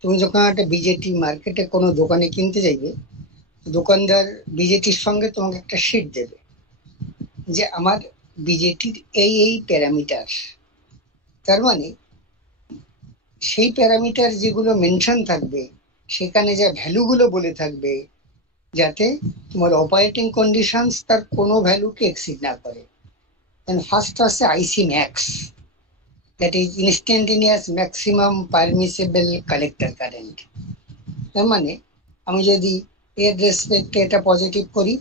তুমি যখন একটা বিজেটি মার্কেটে কোনো দোকানে কিনতে যাইবে, দোকানদার বিজেটির সঙ্গে তোমাকে একটা শিট দেবে যে আমার বিজেটির এই এই প্যারামিটার। তার মানে সেই প্যারামিটার যেগুলো মেনশন থাকবে, সেখানে যা ভ্যালুগুলো বলে থাকবে, যাতে তোমার অপারেটিং কন্ডিশনস তার কোনো ভ্যালুকে এক্সিড না করে। ফার্স্ট আছে IC max, that is instantaneous maximum permissible collector current. তার মানে আমি যদি এর রেসপেক্টে এটা পজিটিভ করি,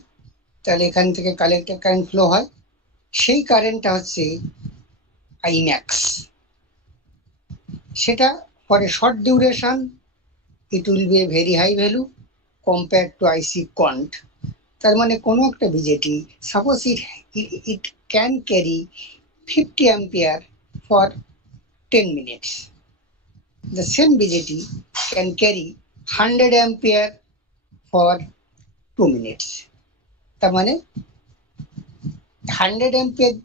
তাহলে এখান থেকে কালেক্টর কারেন্ট ফ্লো হয়, সেই কারেন্টটা হচ্ছে আই ম্যাক্স। সেটা for a short duration it will be a very high value compare to IC cont. তার মানে কোনো একটা BJT, suppose it can carry 50 ampere for 10 minutes. The same BJT can carry 100 ampere for 2 minutes. তার মানে 100 ampere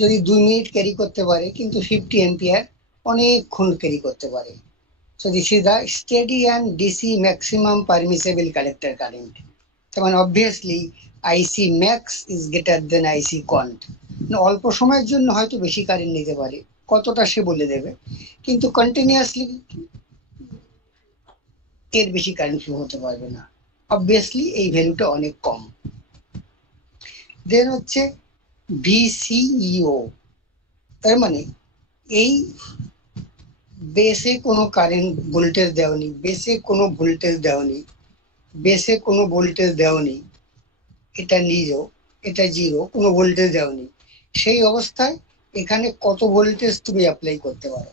যদি 2 minute carry করতে পারে, কিন্তু 50 ampere অনেকক্ষণ ক্যারি করতে পারে। So this is the steady and DC maximum permissible collector current. তার মানে obviously IC max is greater than IC cont. অল্প সময়ের জন্য হয়তো বেশি কারেন্ট নিতে পারে, কতটা সে বলে দেবে, কিন্তু কন্টিনিউয়াসলি এর বেশি কারেন্ট ফ্লো হতে পারবে না। অবভিয়াসলি এই ভ্যালুটা অনেক কম। দেন হচ্ছে ভিসিইও, তার মানে এই বেসে কোনো কারেন্ট ভোল্টেজ দেওয়ানি, বেসে কোনো ভোল্টেজ দেওয়ানি, বেসে কোনো ভোল্টেজ দেওয়ানি, এটা নিজো, এটা জিরো, কোনো ভোল্টেজ দেওয়ানি, সেই অবস্থায় এখানে কত ভোল্টেজ তুমি অ্যাপ্লাই করতে পারো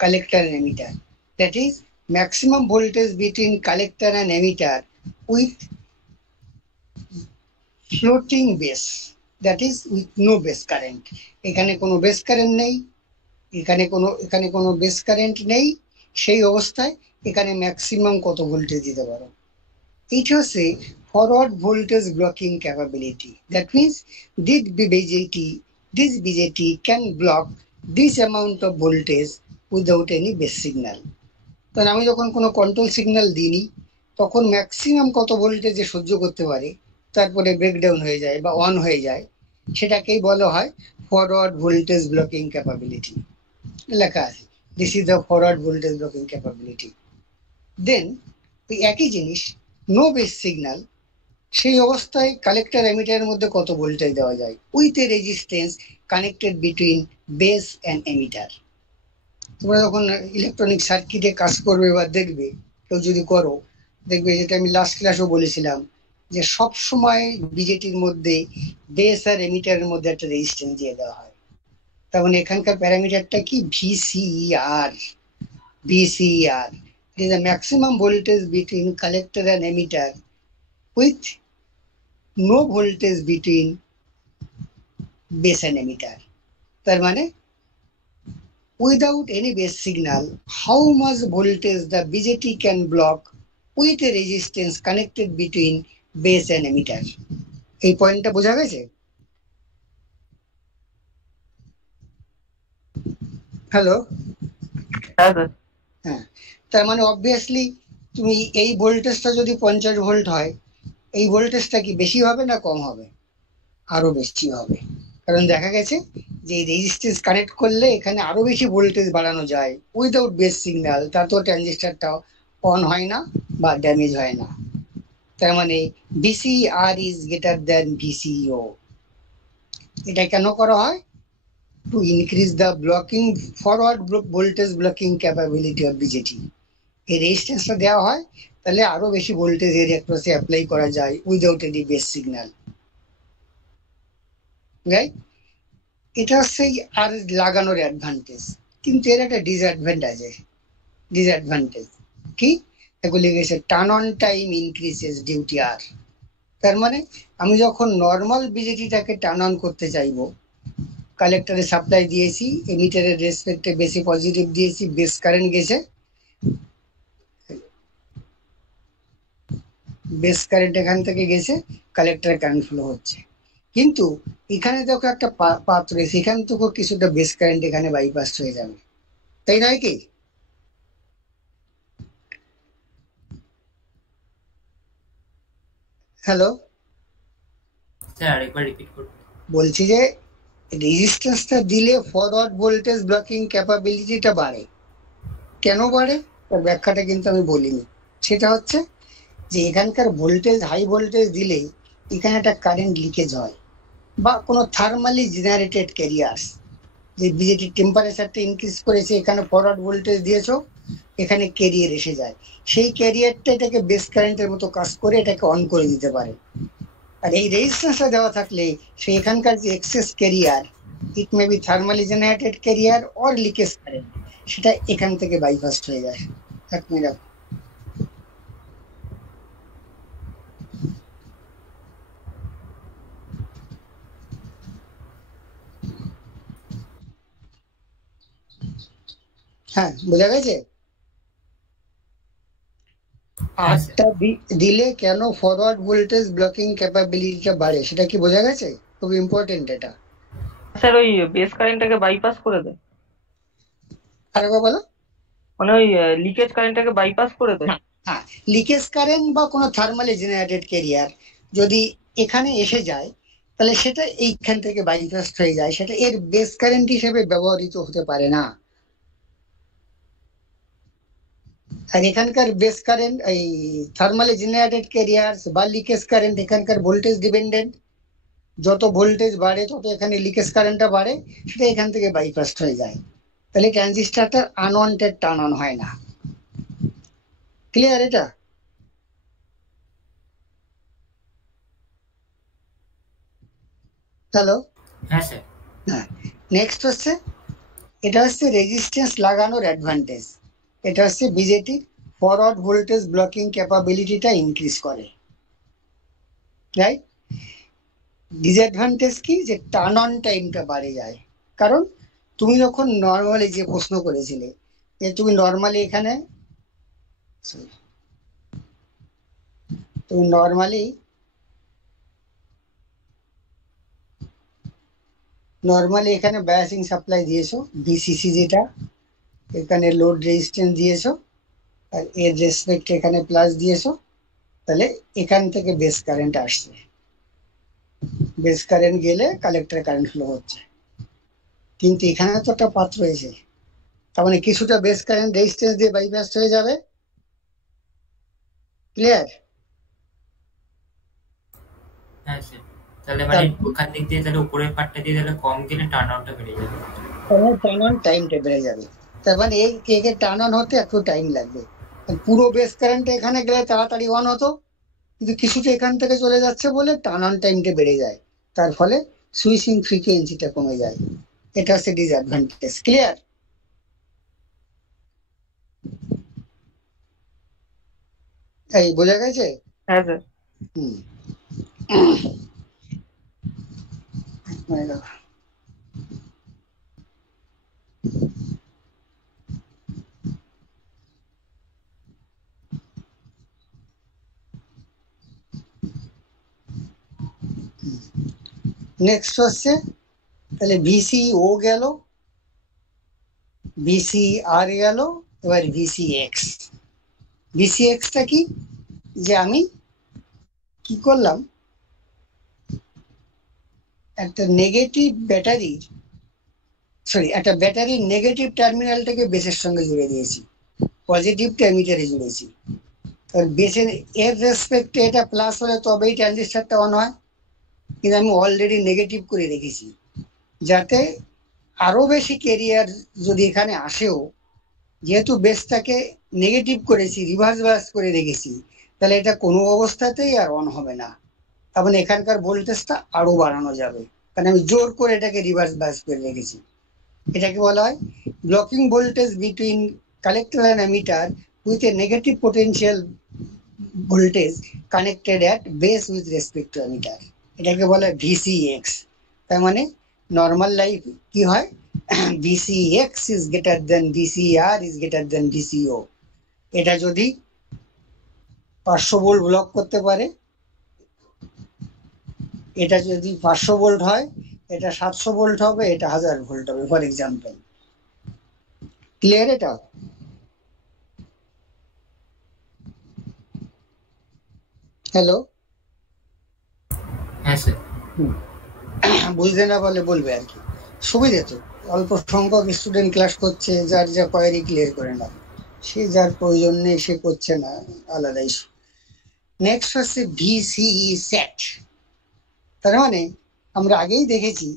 collector and emitter, that is maximum voltage between collector and emitter with floating base, that is with no base current. এখানে কোনো বেস কারেন্ট নেই, এখানে কোনো বেস কারেন্ট নেই, সেই অবস্থায় এখানে ম্যাক্সিমাম কত ভোল্টেজ দিতে পারো। এইটা হচ্ছে forward voltage blocking capability. That means this BJT can block this amount of voltage without any base signal. কারণ আমি যখন কোনো কন্ট্রোল সিগন্যাল দিই, তখন ম্যাক্সিমাম কত ভোল্টেজে সহ্য করতে পারে, তারপরে ব্রেকডাউন হয়ে যায় বা অন হয়ে যায়, সেটাকেই বলা হয় ফরওয়ার্ড ভোল্টেজ ব্লকিং ক্যাপাবিলিটি। লেখা আছে this is the forward voltage blocking capability. Then ওই একই জিনিস নো বেস সিগন্যাল, সেই অবস্থায় কালেক্টর এমিটারের মধ্যে কত ভোল্টেজ দেওয়া যায় with a resistance connected between base and emitter. তোমরা যখন ইলেকট্রনিক সার্কিটে কাজ করবে বা দেখবে, কেউ যদি করো, দেখবে, যেটা আমি লাস্ট ক্লাসেও বলেছিলাম, যে সব সময় বিজেটির মধ্যে বেস আর এমিটারের মধ্যে একটা রেজিস্ট্যান্স দিয়ে দেওয়া হয়। তার মানে এখানকার প্যারামিটারটা কি VCR. VCR is the maximum voltage between collector and emitter with no voltage between base and emitter. তার মানে without any base signal, how much voltage the BJT can block with a resistance connected between base and emitter. এই পয়েন্টটা বোঝা গেছে? Hello, হ্যাঁ। তার মানে obviously তুমি এই ভোল্টেজটা যদি 50 ভোল্ট হয়, এই ভোল্টেজটা কি বেশি হবে না কম হবে? আরো বেশি হবে। কারণ দেখা গেছে যে এই রেজিস্ট্যান্স কানেক্ট করলে এখানে আরো বেশি ভোল্টেজ বাড়ানো যায় উইদাউট বেস সিগন্যাল, তাতেও ট্রানজিস্টরটা অন হয় না বা ড্যামেজ হয় না। তার মানে ভিসিআর ইজ গ্রেটার দ্যান ভিসিও। এটা কেন করা হয়? To increase the blocking forward voltage blocking capability of BJD. এই রেজিস্ট্যান্সটা দেওয়া হয়, তাহলে আরো বেশি ভোল্টেজ এর অ্যাক্রসে অ্যাপ্লাই করা যায় without any base signal, right? এটা হচ্ছে আর লাগানোর অ্যাডভান্টেজ। কিন্তু এর একটা ডিসঅ্যাডভান্টেজ কি? এগুলি গেছে turn on time increases duty আর। তার মানে আমি যখন নর্মাল বিজেটিটাকে টার্ন অন করতে চাইবো, কালেক্টরে সাপ্লাই দিয়েছি, এমিটারের রেসপেক্টে বেশি পজিটিভ দিয়েছি, বেস কারেন্ট গেছে, বেস কারেন্ট এখান থেকে গেছে, কালেক্টরে কারেন্ট ফ্লো হচ্ছে। কিন্তু এখানে দেখো একটা পাথ রয়েছে, এখান থেকেও কিছুটা বেস কারেন্ট এখানে বাইপাস হয়ে যাবে, তাই নয় কি? হ্যালো, স্যার আরেকবার রিপিট করুন। বলছি যে রেজিস্ট্যান্সটা দিলে ফরওয়ার্ড ভোল্টেজ ব্লকিং ক্যাপাবিলিটিটা বাড়ে। কেন বাড়ে তার ব্যাখ্যাটা কিন্তু আমি বলিনি। সেটা হচ্ছে যে এখানকার ভোল্টেজ হাই ভোল্টেজ দিলে এখানে একটা কারেন্ট লিকেজ হয়, বা কোনো থার্মালি জেনারেটেড ক্যারিয়ার্স, যে বিজেটি টেম্পারেচারটা ইনক্রিজ করেছে, এখানে ফরওয়ার্ড ভোল্টেজ দিয়েছো, এখানে ক্যারিয়ার এসে যায়, সেই ক্যারিয়ারটা এটাকে বেস কারেন্টের মতো কাজ করে এটাকে অন করে দিতে পারে। আর এই রেজিস্ট্যান্সটা দেওয়া থাকলে সেই এখানকার যে excess carrier, it may be thermally generated carrier or leakage current, সেটা এখান থেকে বাইপাসড হয়ে যায়। এক মিনিট। হ্যাঁ, বোঝা গেছে? হ্যাঁ স্যার। আটটা দিলে কেন ফরওয়ার্ড ভোল্টেজ ব্লকিং ক্যাপাবিলিটিটা বাড়ে সেটা কি বোঝা গেছে? খুব ইম্পর্টেন্ট এটা। স্যার ওই বেস কারেন্টটাকে বাইপাস করে দেয়, আরেকবার বলো। মানে ওই লিকেজ কারেন্টটাকে বাইপাস করে দেয়। হ্যাঁ, হ্যাঁ, লিকেজ কারেন্ট বা কোনো থার্মালি জেনারেটেড ক্যারিয়ার যদি এখানে এসে যায়, তাহলে সেটা এইখান থেকে বাইপাস হয়ে যায়, সেটা এর বেস কারেন্ট হিসেবে ব্যবহৃত হতে পারে না। আর এখানকার বেস কারেন্ট এই থার্মালি জেনারেটেড ক্যারিয়ার বা লিকেজ কারেন্ট এখানকার ভোল্টেজ ডিপেন্ডেন্ট, যত ভোল্টেজ বাড়ে তত এখানে লিকেজ কারেন্টটা বাড়ে, সেটা এখান থেকে বাইপাস হয়ে যায়। তাহলে ট্রানজিস্টারটা আনওয়ান্টেড টার্ন অন হয় না। ক্লিয়ার এটা? হ্যালো। হ্যাঁ স্যার। হ্যাঁ, নেক্সট হচ্ছে, এটা হচ্ছে রেজিস্ট্যান্স লাগানোর অ্যাডভান্টেজ। এটা হচ্ছে বিজেটি ফরওয়ার্ড ভোল্টেজ ব্লকিং ক্যাপাবিলিটিটা ইনক্রিজ করে, রাইট? ডিসঅ্যাডভান্টেজ কি, যে টার্ন অন টাইমটা বাড়ে যায়। কারণ তুমি যখন নর্মালি যে প্রশ্ন করেছিলে, যে তুমি নর্মালি এখানে, তুমি নর্মালি এখানে বায়াসিং সাপ্লাই দিয়েছো বিসিসি, যেটা এখানে লোড রেজিস্ট্যান্স দিয়েছো, আর এর রেসপেক্ট এখানে প্লাস দিয়েছো, তাহলে এখান থেকে বেস কারেন্ট আসছে, বেস কারেন্ট গেলে কালেক্টর কারেন্ট ফ্লো হচ্ছে। কিন্তু এখানে তো একটা পাত্র রয়েছে, তার মানে কিছুটা বেস কারেন্ট রেজিস্ট্যান্স দিয়ে বাইপাস হয়ে যাবে। ক্লিয়ার? হ্যাঁ স্যার। তাহলে মানে তার ওখান দিক দিয়ে তাহলে উপরের পার্টটা দিয়ে তাহলে কম গেলে টার্ন আউটটা বেড়ে যাবে। টার্ন অন টাইমটা বেড়ে যাবে। তার মানে এই কেকের টার্ন অন হতে একটু টাইম লাগবে। পুরো বেস কারেন্ট এখানে গেলে তাড়াতাড়ি অন হতো, কিন্তু কিছুটা এখান থেকে চলে যাচ্ছে বলে টার্ন অন টাইমটা বেড়ে যায়, তার ফলে সুইচিং ফ্রিকোয়েন্সিটা কমে যায়। এটা হচ্ছে ডিসঅ্যাডভান্টেজ। ক্লিয়ার? এই বোঝা গেছে? হ্যাঁ স্যার। হুম। নেক্সট হচ্ছে, তাহলে ভিসি ও গেল, ভিসি আর গেল, এবার ভিসি এক্স। ভিসি এক্সটা কি, যে আমি কি করলাম, একটা নেগেটিভ ব্যাটারি, সরি, একটা ব্যাটারির নেগেটিভ টার্মিনালটাকে বেসের সঙ্গে জুড়ে দিয়েছি, পজিটিভটা এমিটারে জুড়েছি। কারণ বেসের এর রেসপেক্টে এটা প্লাস হলে তবেই ট্রানজিস্টারটা অন হয়, কিন্তু আমি অলরেডি নেগেটিভ করে রেখেছি, যাতে আরো বেশি ক্যারিয়ার যদি এখানে আসেও, যেহেতু বেসটাকে নেগেটিভ করেছি, রিভার্স বায়াস করে রেখেছি, তাহলে এটা কোনো অবস্থাতেই আর অন হবে না। তার মানে এখানকার ভোল্টেজটা আরো বাড়ানো যাবে, কারণ আমি জোর করে এটাকে রিভার্স বায়াস করে রেখেছি। এটাকে বলা হয় blocking voltage between collector and emitter with a negative potential voltage connected at base with respect to emitter. এটাকে বলা হয় ভিসিএক্স। তার মানে নর্মাল লাইফ কি হয়, VCX is greater than VCR is greater than VCO. এটা যদি 500 ভোল্ট ব্লক করতে পারে, এটা যদি 500 ভোল্ট হয়, এটা 700 ভোল্ট হবে, এটা 1000 ভোল্ট হবে, ফর এক্সাম্পল। ক্লিয়ার এটা? হ্যালো। স্যার। বুঝতে না পারলে বলবে আর কি, সুবিধে তো। অল্প সংখ্যক স্টুডেন্ট ক্লাস করছে, যার যা কোয়ারি ক্লিয়ার করে না, সে যার প্রয়োজন নেই সে করছে না, আলাদা ইস্যু। নেক্সট হচ্ছে ভিসিই সেট। তার মানে আমরা আগেই দেখেছি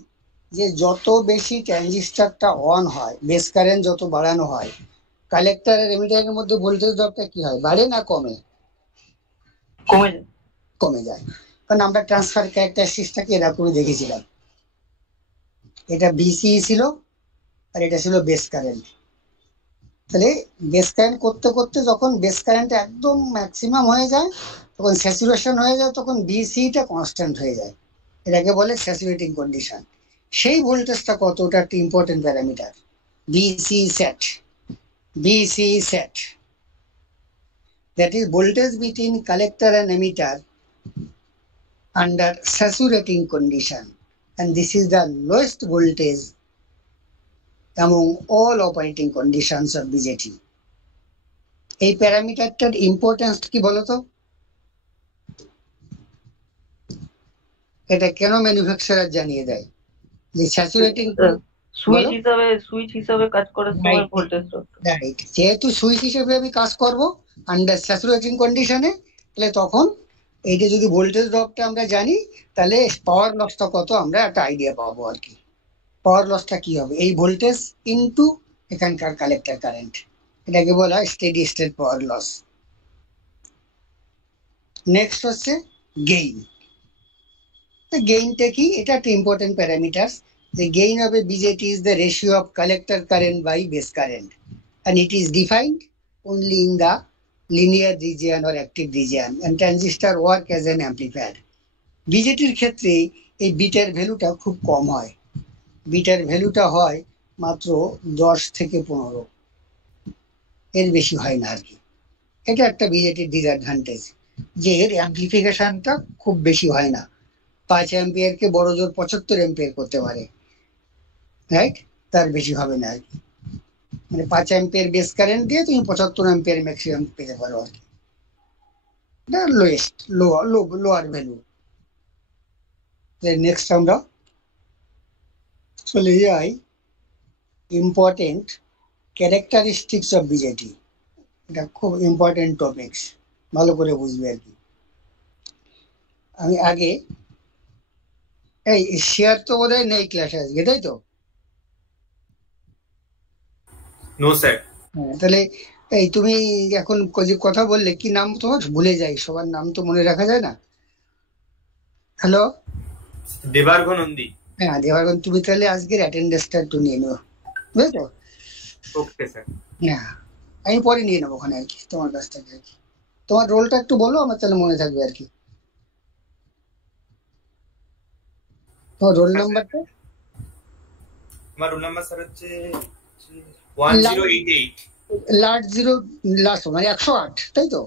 যে যত বেশি ট্রানজিস্টরটা অন হয়, বেস কারেন্ট যত বাড়ানো হয়, কালেক্টর আর এমিটারের মধ্যে ভোল্টেজ ড্রপটা কি হয়, বাড়ে না কমে? কমে যায়। কমে যায়, কারণ আমরা ট্রান্সফার ক্যারেক্টারিস্টিক্সটাকে এরকমই দেখেছিলাম। এটা ভিসিই ছিল আর এটা ছিল বেস কারেন্ট। তাহলে বেস কারেন্ট করতে করতে যখন বেস কারেন্ট একদম ম্যাক্সিমাম হয়ে যায়, তখন স্যাচুরেশন হয়ে যায়, তখন বিসিটা কনস্ট্যান্ট হয়ে যায়, এটাকে বলে স্যাচুরেটিং কন্ডিশন। সেই ভোল্টেজটা কত, ওটা একটা important parameter, VC sat. VC sat, that is voltage between collector and emitter under saturating condition, and this is the lowest voltage among all operating conditions of BJT. এই প্যারামিটারটার ইম্পর্টেন্স কি বলতো? এটা কেন ম্যানুফ্যাকচারার জানিয়ে দেয় যে স্যাচুরেটিং? সুইচ হিসাবে কাজ করার সময় ভোল্টেজ ড্রপ। রাইট, যেহেতু সুইচ হিসেবে আমি কাজ করব আন্ডার স্যাচুরেটিং কন্ডিশনে, তাহলে তখন এইটা যদি ভোল্টেজ ড্রপটা আমরা জানি, তাহলে পাওয়ার লসটা কত আমরা একটা আইডিয়া পাবো আর কি। পাওয়ার লসটা কি হবে, এই ভোল্টেজ ইনটু এখানকার কালেক্টর কারেন্ট, এটাকে বলা হয় steady state power loss. Next হচ্ছে গেইন। গেইনটা কি, এটা একটা important parameter. The gain of a BJT is the ratio of collector current by base current, and it is defined only in the linear region or active region, and transistor work as an amplifier. বিজেটির ক্ষেত্রে এই bitter ভ্যালুটা খুব কম হয়, bitter ভ্যালুটা হয় মাত্র 10 থেকে 15, এর বেশি হয় না আর কি। এটা একটা বিজেটির ডিসঅ্যাডভান্টেজ, যে এর অ্যাম্প্লিফিকেশনটা খুব বেশি হয় না। 5 অ্যাম্পিয়ারকে বড় জোর 75 অ্যাম্পিয়ার করতে পারে, রাইট, তার বেশি হবে না আর কি। মানে 5 অ্যাম্পিয়ার বেস কারেন্ট দিয়ে তুমি 75 অ্যাম্পিয়ার ম্যাক্সিমাম পেতে পারো আর কি। এটা লোয়েস্ট, লোয়ার ভ্যালু। নেক্সট আমরা চলে যাই ইম্পর্টেন্ট ক্যারেক্টারিস্টিক্স অফ বিজেটি। এটা খুব ইম্পর্টেন্ট টপিকস, ভালো করে বুঝবে আর কি। আমি আগে এই শেয়ার তো বোধহয় নেই ক্লাসে আজকে, তাই তো? No sir. তাহলে এই তুমি এখন যে কথা বললে, কি নাম তোমার, ভুলে যাই, সবার নাম তো মনে রাখা যায় না। হ্যালো, দেবার্ঘ নন্দী। হ্যাঁ দেবার্গন, তুমি তাহলে আজকের অ্যাটেন্ডেন্সটা একটু নিয়ে নেবো, বুঝেছো? Okay sir. হ্যাঁ, আমি পরে নিয়ে নেবো ওখানে আর কি, তোমার কাছ থেকে আর কি। তোমার রোলটা একটু বলো, আমার তাহলে মনে থাকবে আর কি। তোমার রোল নাম্বারটা? আমার রোল নাম্বার স্যার হচ্ছে 1088। লাস্ট জিরো, লাস্ট মানে 108, তাই তো?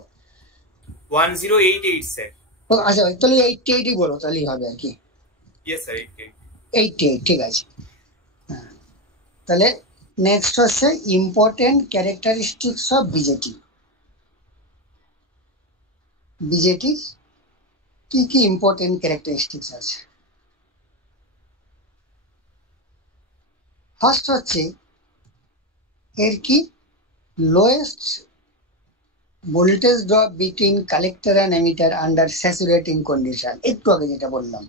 1088 স্যার। আচ্ছা, তাহলে 88ই বলো, তাহলেই হবে আর কি। Yes sir, 88। 88, ঠিক আছে। হ্যাঁ, তাহলে নেক্সট হচ্ছে ইম্পর্টেন্ট ক্যারেক্টারিস্টিক্স অফ বিজেটি। বিজেটির কি কি ইম্পর্টেন্ট ক্যারেক্টারিস্টিক্স আছে? ফার্স্ট হচ্ছে এর কি lowest voltage drop between collector and emitter under saturating condition, একটু আগে যেটা বললাম,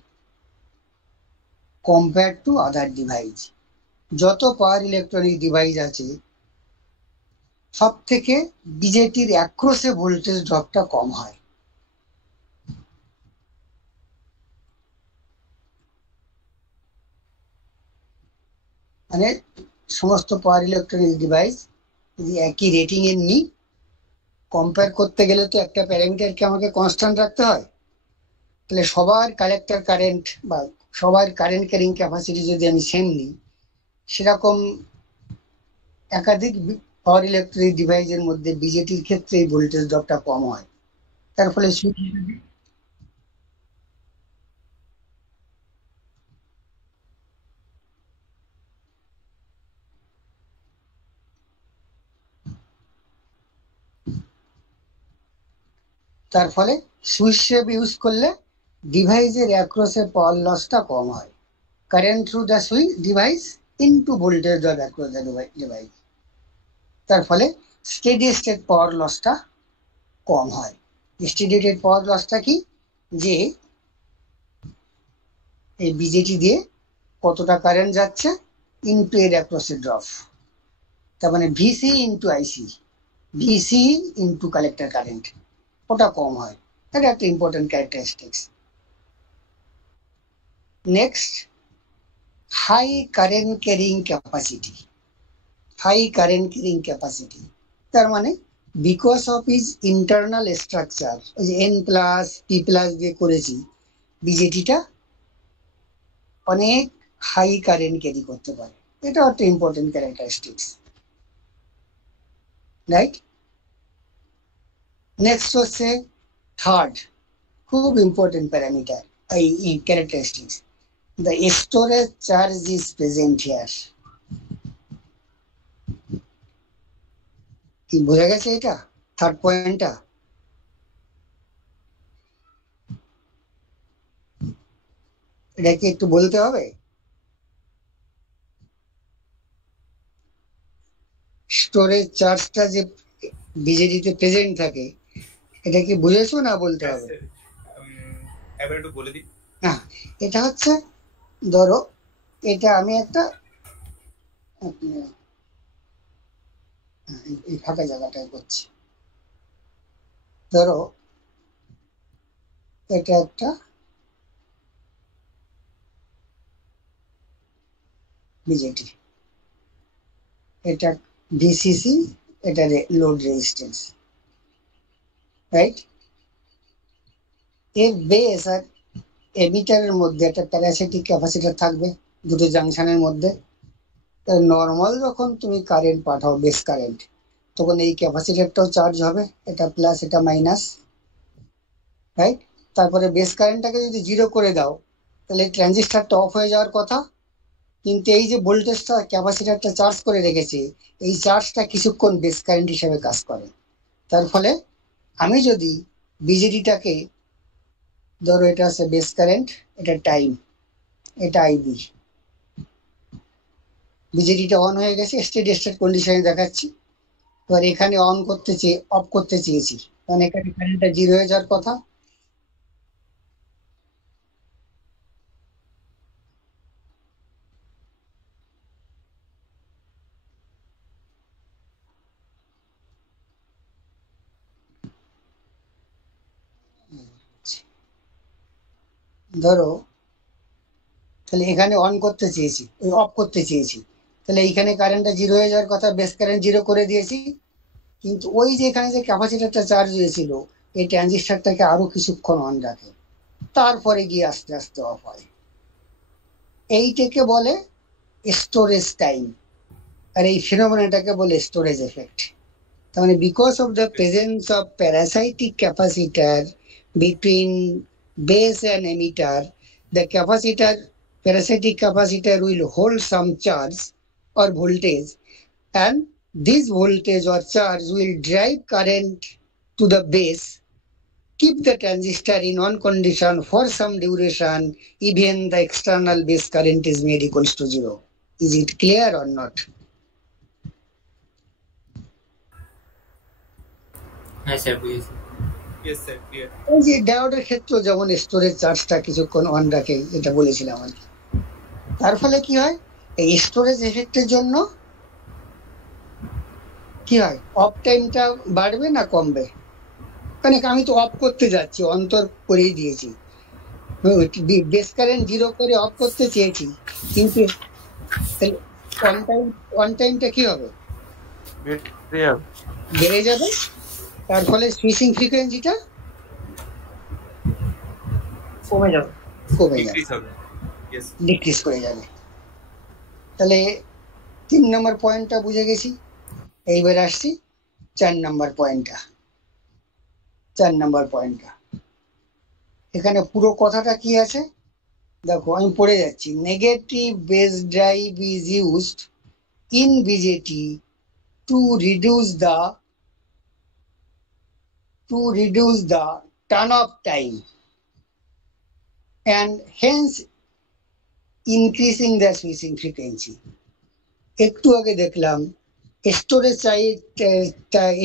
কম্পেয়ার টু আদার ডিভাইস। যত পাওয়ার ইলেকট্রনিক ডিভাইস আছে সব থেকে বিজেটির অ্যাক্রসে ভোল্টেজ ড্রপটা কম হয়। মানে সমস্ত পাওয়ার ইলেকট্রনিক ডিভাইস যদি একই রেটিং এর নিই, কম্পেয়ার করতে গেলে তো একটা প্যারামিটারকে আমাকে কনস্ট্যান্ট রাখতে হয়। তাহলে সবার কালেক্টর কারেন্ট বা সবার কারেন্ট ক্যারিং ক্যাপাসিটি যদি আমি সেম নিই, সেরকম একাধিক পাওয়ার ইলেকট্রনিক ডিভাইসের মধ্যে বিজেটির ক্ষেত্রে এই ভোল্টেজ ড্রপটা কম হয়। তার ফলে সুইচ শেপ ইউজ করলে ডিভাইসের অ্যাক্রসে পাওয়ার লসটা কম হয়। Current through the switch device into voltage of across the device, তার ফলে স্টেডি স্টেট পাওয়ার লসটা কম হয়। স্টেডি স্টেট পাওয়ার লসটা কি, যে এই বিজেটি দিয়ে কতটা কারেন্ট যাচ্ছে ইনটু এর অ্যাক্রসে ড্রপ, তার মানে VC into IC, VC into collector current, ওটা কম হয়। এটা একটা important characteristics. Next, high current carrying capacity. High current carrying capacity তার মানে because of is internal structure, ওই যে এন প্লাস পি প্লাস দিয়ে করেছি, বিজেটিটা অনেক হাই কারেন্ট ক্যারি করতে পারে। এটা একটা ইম্পর্টেন্ট ক্যারেক্টারিস্টিক্স, রাইট? নেক্সট হচ্ছে থার্ড, খুব ইম্পর্টেন্ট প্যারামিটার, এই characteristics, the storage charge is present here. কি বোঝা গেছে এটা থার্ড পয়েন্টটা? এটা কি একটু বলতে হবে? স্টোরেজ চার্জটা যে বিজেডিতে প্রেজেন্ট থাকে, এটা কি বুঝেছো না বলতে হবে? এবার একটু বলে দিই। হ্যাঁ, এটা হচ্ছে, ধরো এটা আমি একটা এই ফাঁকা জায়গাটায় করছি, ধরো এটা একটা বিজেটি, এটা ভিসিসি, এটা লোড রেজিস্ট্যান্স, রাইট? এর বেস আর এমিটারের মধ্যে একটা প্যারাসিটিক ক্যাপাসিটর থাকবে দুটো জাংশনের মধ্যে। নর্মাল যখন তুমি কারেন্ট পাঠাও, বেস কারেন্ট, তখন এই ক্যাপাসিটরটাও চার্জ হবে, এটা প্লাস এটা মাইনাস, রাইট? তারপরে বেস কারেন্টটাকে যদি জিরো করে দাও, তাহলে ট্রানজিস্টরটা অফ হয়ে যাওয়ার কথা, কিন্তু এই যে ভোল্টেজটা ক্যাপাসিটরটা চার্জ করে রেখেছে, এই চার্জটা কিছুক্ষণ বেস কারেন্ট হিসেবে কাজ করে। তার ফলে আমি যদি বিজেডিটাকে, ধরো এটা আছে বেস কারেন্ট, এটা টাইম, এটা আইবি, বিজেডিটা অন হয়ে গেছে, স্টেডি স্টেট কন্ডিশনে দেখাচ্ছি। এবার এখানে অন করতে চেয়ে অফ করতে চেয়েছি, কারণ এখানে কারেন্টটা জিরো হয়ে যাওয়ার কথা। ধরো তাহলে এখানে অন করতে চেয়েছি, ওই অফ করতে চেয়েছি, তাহলে এইখানে কারেন্টটা জিরো হয়ে যাওয়ার কথা, বেস কারেন্ট জিরো করে দিয়েছি, কিন্তু ওই যে এখানে যে ক্যাপাসিটরটা চার্জ হয়েছিল, এই ট্রানজিস্টরটাকে আরো কিছুক্ষণ অন রাখে, তারপরে গিয়ে আস্তে আস্তে অফ হয়। এইটাকে বলে স্টোরেজ টাইম, আর এই ফিনোমেনাটাকে বলে স্টোরেজ এফেক্ট। তার মানে because of the presence of parasitic capacitor between base and emitter, the capacitor, parasitic capacitor will hold some charge or voltage, and this voltage or charge will drive current to the base, keep the transistor in on condition for some duration, even the external base current is made equals to zero. Is it clear or not? হ্যাঁ sir বুঝেছি। Yes sir, clear. এই যে ডায়োডের ক্ষেত্রে যেমন storage চার্জটা কিছুক্ষণ on রাখে, যেটা বলেছিলাম আর কি, তার ফলে কি হয়, এই স্টোরেজ এফেক্টের জন্য কি হয়, অফ টাইমটা বাড়বে না কমবে? কারণ আমি তো অফ করতে যাচ্ছি, অন্তর করেই দিয়েছি, বেস কারেন্ট জিরো করে অফ করতে চেয়েছি, কিন্তু অন টাইমটা কি হবে, বেড়ে যাবে, তার ফলে সুইচিং ফ্রিকোয়েন্সিটা কমে যাবে। ডিক্রিজ হবে, ইয়েস, ডিক্রিজ করে যাবে। তাহলে 3 নম্বর পয়েন্টটা বুঝে গেছি। এইবার আসছি 4 নম্বর পয়েন্টটা। 4 নম্বর পয়েন্টটা এখানে পুরো কথাটা কি আছে দেখো, আমি পড়ে যাচ্ছি। Negative base drive is used in BJD to reduce the turn off time. and hence increasing the switching frequency. একটু আগে দেখলাম স্টোরেজ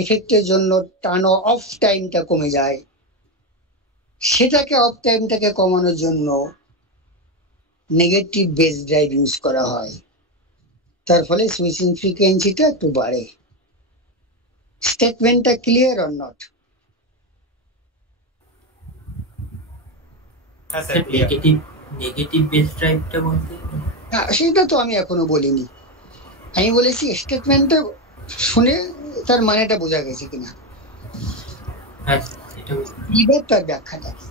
এফেক্টের জন্য টার্ন অফ টাইমটা কমে যায়, সেটাকে অফ টাইমটাকে কমানোর জন্য নেগেটিভ বেস ড্রাইভ ইউজ করা হয়, তার ফলে সুইচিং ফ্রিকোয়েন্সিটা একটু বাড়ে। স্টেটমেন্টটা ক্লিয়ার অর নট? হ্যাঁ sir sir clear. Negative base ড্রাইভটা বলতে সেটা তো আমি এখনো বলিনি, আমি বলেছি স্টেটমেন্টটা শুনে তার মানেটা বোঝা গেছে কিনা। হ্যাঁ এটা এবার তার ব্যাখ্যাটা কি?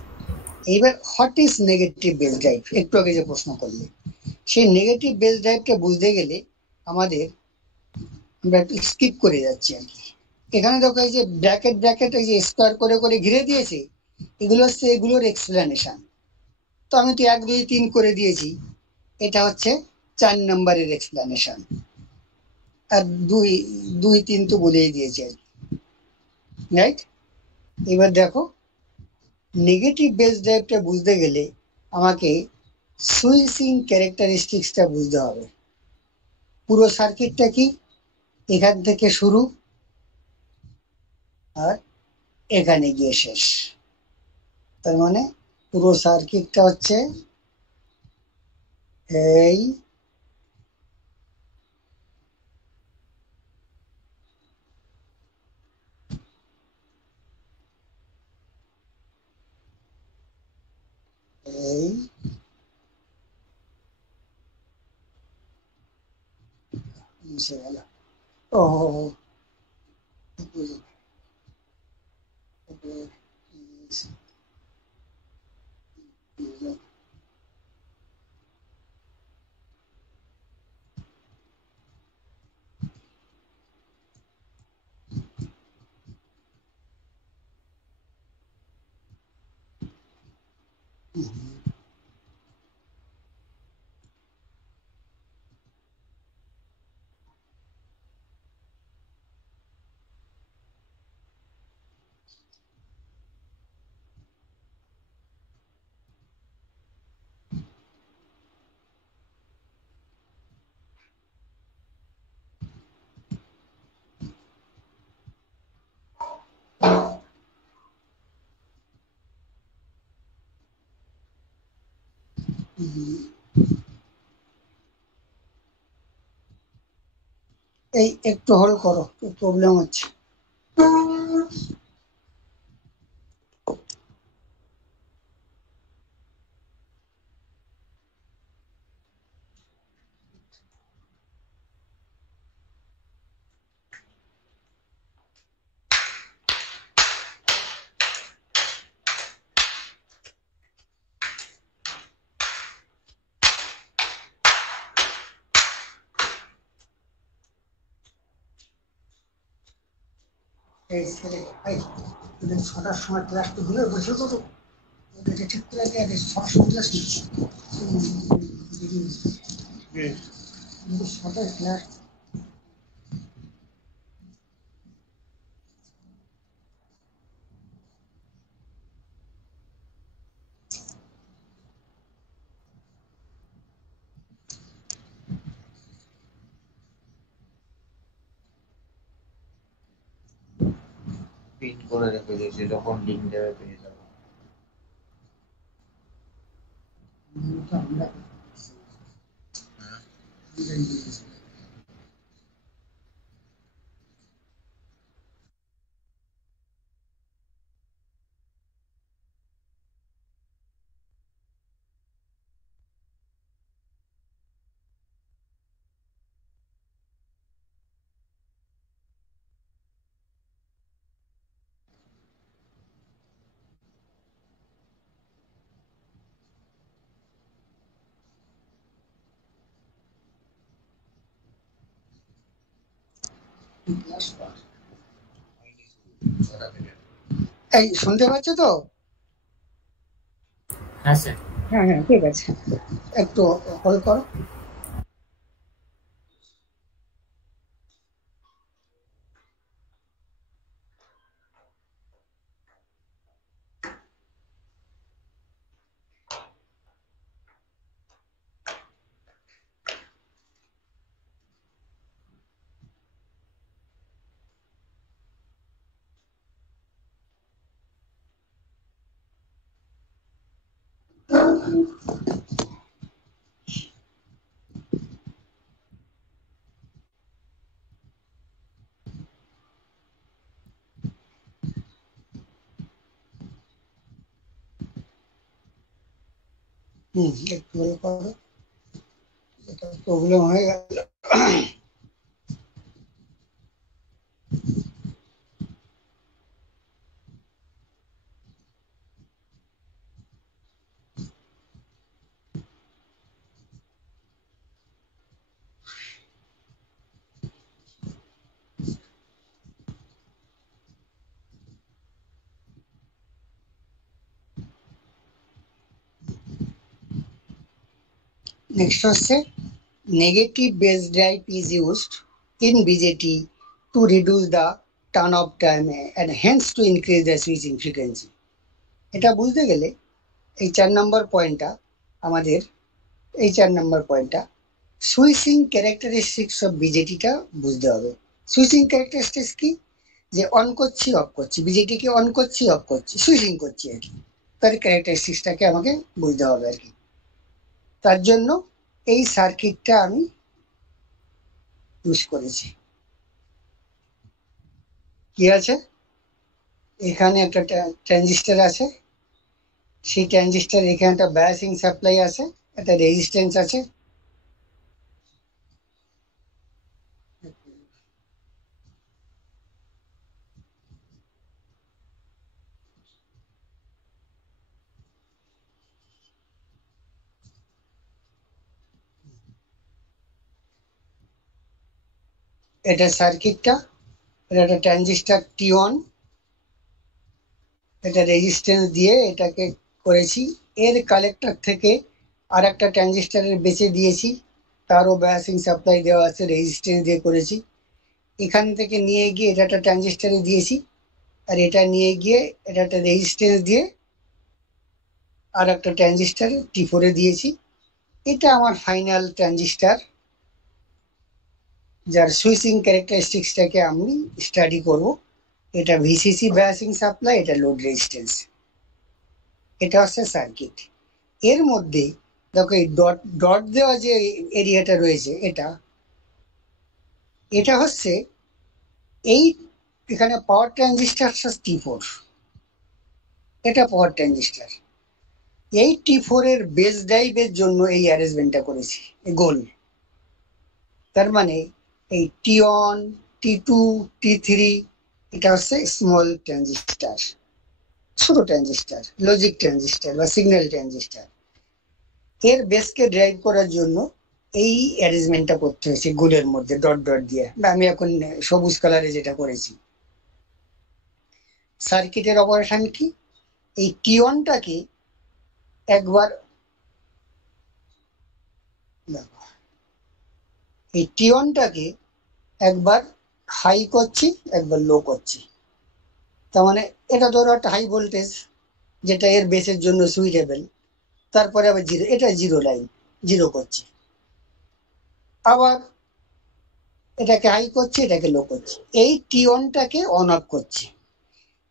এইবার what is negative base drive, একটু আগে যে প্রশ্ন করলে, সেই নেগেটিভ বেস ড্রাইভটা বুঝতে গেলে আমাদের আমরা একটু স্কিপ করে যাচ্ছি আর কি। এখানে দেখো এই যে ব্র্যাকেট ব্র্যাকেট এই যে স্কোয়ার করে করে ঘিরে দিয়েছে, এগুলো হচ্ছে এগুলোর এক্সপ্লেনেশন। তো আমি তো 1 2 3 করে দিয়েছি, এটা হচ্ছে 4 নম্বরের এক্সপ্লেনেশন, আর 2 2 3 তো বলেই দিয়েছি আর কি, রাইট? এবার দেখো নেগেটিভ বেস ড্রাইভটা বুঝতে গেলে আমাকে সুইচিং ক্যারেক্টারিস্টিক্সটা বুঝতে হবে। পুরো সার্কিটটা কি, এখান থেকে শুরু আর এখানে গিয়ে শেষ, তার মানে পুরো সার্কিটটা হচ্ছে এই এই মিশে গেল। ও এই একটু হোল্ড করো, প্রবলেম হচ্ছে। এই ছেলে, এই তোদের 6টার সময় ক্লাসটা হলে বসে করো, ওদেরকে ঠিক করে দিয়ে আগে 6টার সময় ক্লাস নিচ্ছি, 6টার ক্লাস। পিন করে রেখে দিয়েছি, যখন লিঙ্ক দেবে পেয়ে যাবো। আমরা এই শুনতে পাচ্ছ তো? হ্যাঁ স্যার। হ্যাঁ হ্যাঁ ঠিক আছে, একটু হোল্ড করো। একটু ভালো করো, এটা প্রবলেম হয়ে গেল। নেক্সট হচ্ছে negative base drive is used in BJD two reduce the turn off time and hence to increase the switching frequency. এটা বুঝতে গেলে এই 4 নম্বর পয়েন্টটা আমাদের, এই 4 নম্বর পয়েন্টটা সুইচিং ক্যারেক্টারিস্টিক্স অফ বিজেটিটা বুঝতে হবে। সুইচিং ক্যারেক্টারিস্টিক্স কি? যে অন করছি অফ করছি, বিজেটিকে অন করছি অফ করছি, সুইচিং করছি আর কি, তার ক্যারেক্টারিস্টিক্সটাকে আমাকে বুঝতে হবে আর কি। তার জন্য এই সার্কিটটা আমি ইউজ করেছি। কি আছে এখানে? একটা ট্রানজিস্টর আছে, সেই ট্রানজিস্টর এখানে একটা বায়াসিং সাপ্লাই আছে, একটা রেজিস্ট্যান্স আছে। এটা সার্কিটটা, এটা একটা ট্রানজিস্টর T1, এটা রেজিস্ট্যান্স দিয়ে এটাকে করেছি। এর কালেক্টর থেকে আর একটা ট্রানজিস্টরের বেঁচে দিয়েছি, তারও বায়াসিং সাপ্লাই দেওয়া আছে, রেজিস্ট্যান্স দিয়ে করেছি। এখান থেকে নিয়ে গিয়ে এটা একটা ট্রানজিস্টরে দিয়েছি, আর এটা নিয়ে গিয়ে এটা একটা রেজিস্ট্যান্স দিয়ে আর একটা ট্রানজিস্টর T4 এ দিয়েছি। এটা আমার ফাইনাল ট্রানজিস্টর, যার সুইচিং ক্যারেক্টারিস্টিক্সটাকে আমি স্টাডি করব। এটা ভিসিসি বায়াসিং সাপ্লাই, এটা লোড রেজিস্ট্যান্স, এটা হচ্ছে সার্কিট। এর মধ্যে দেখো এই ডট ডট দেওয়া যে এরিয়াটা রয়েছে, এটা এটা হচ্ছে এই এখানে পাওয়ার ট্রানজিস্টর T4, এটা পাওয়ার ট্রানজিস্টর। এই T4 এর বেস ড্রাইভের জন্য এই অ্যারেঞ্জমেন্টটা করেছি, গোল। তার মানে এই T1, T2, T3 এটা হচ্ছে স্মল ট্রানজিস্টর, ছোট ট্রানজিস্টর, লজিক ট্রানজিস্টর বা সিগন্যাল ট্রানজিস্টর। এর বেসকে ড্রাইভ করার জন্য এই অ্যারেঞ্জমেন্টটা করতে হয়েছে গোলের মধ্যে ডট ডট দিয়ে, বা আমি এখন সবুজ কালারে যেটা করেছি। সার্কিটের অপারেশন কি? এই T1টাকে একবার, এই T1টাকে একবার হাই করছি, একবার লো করছি। তার মানে এটা ধরো একটা হাই ভোল্টেজ, যেটা এর বেসের জন্য সুইটেবল। তারপরে আবার জিরো, এটা জিরো লাইন, জিরো করছি। আবার এটাকে হাই করছি, এটাকে লো করছি। এই T1টাকে অন অফ করছি।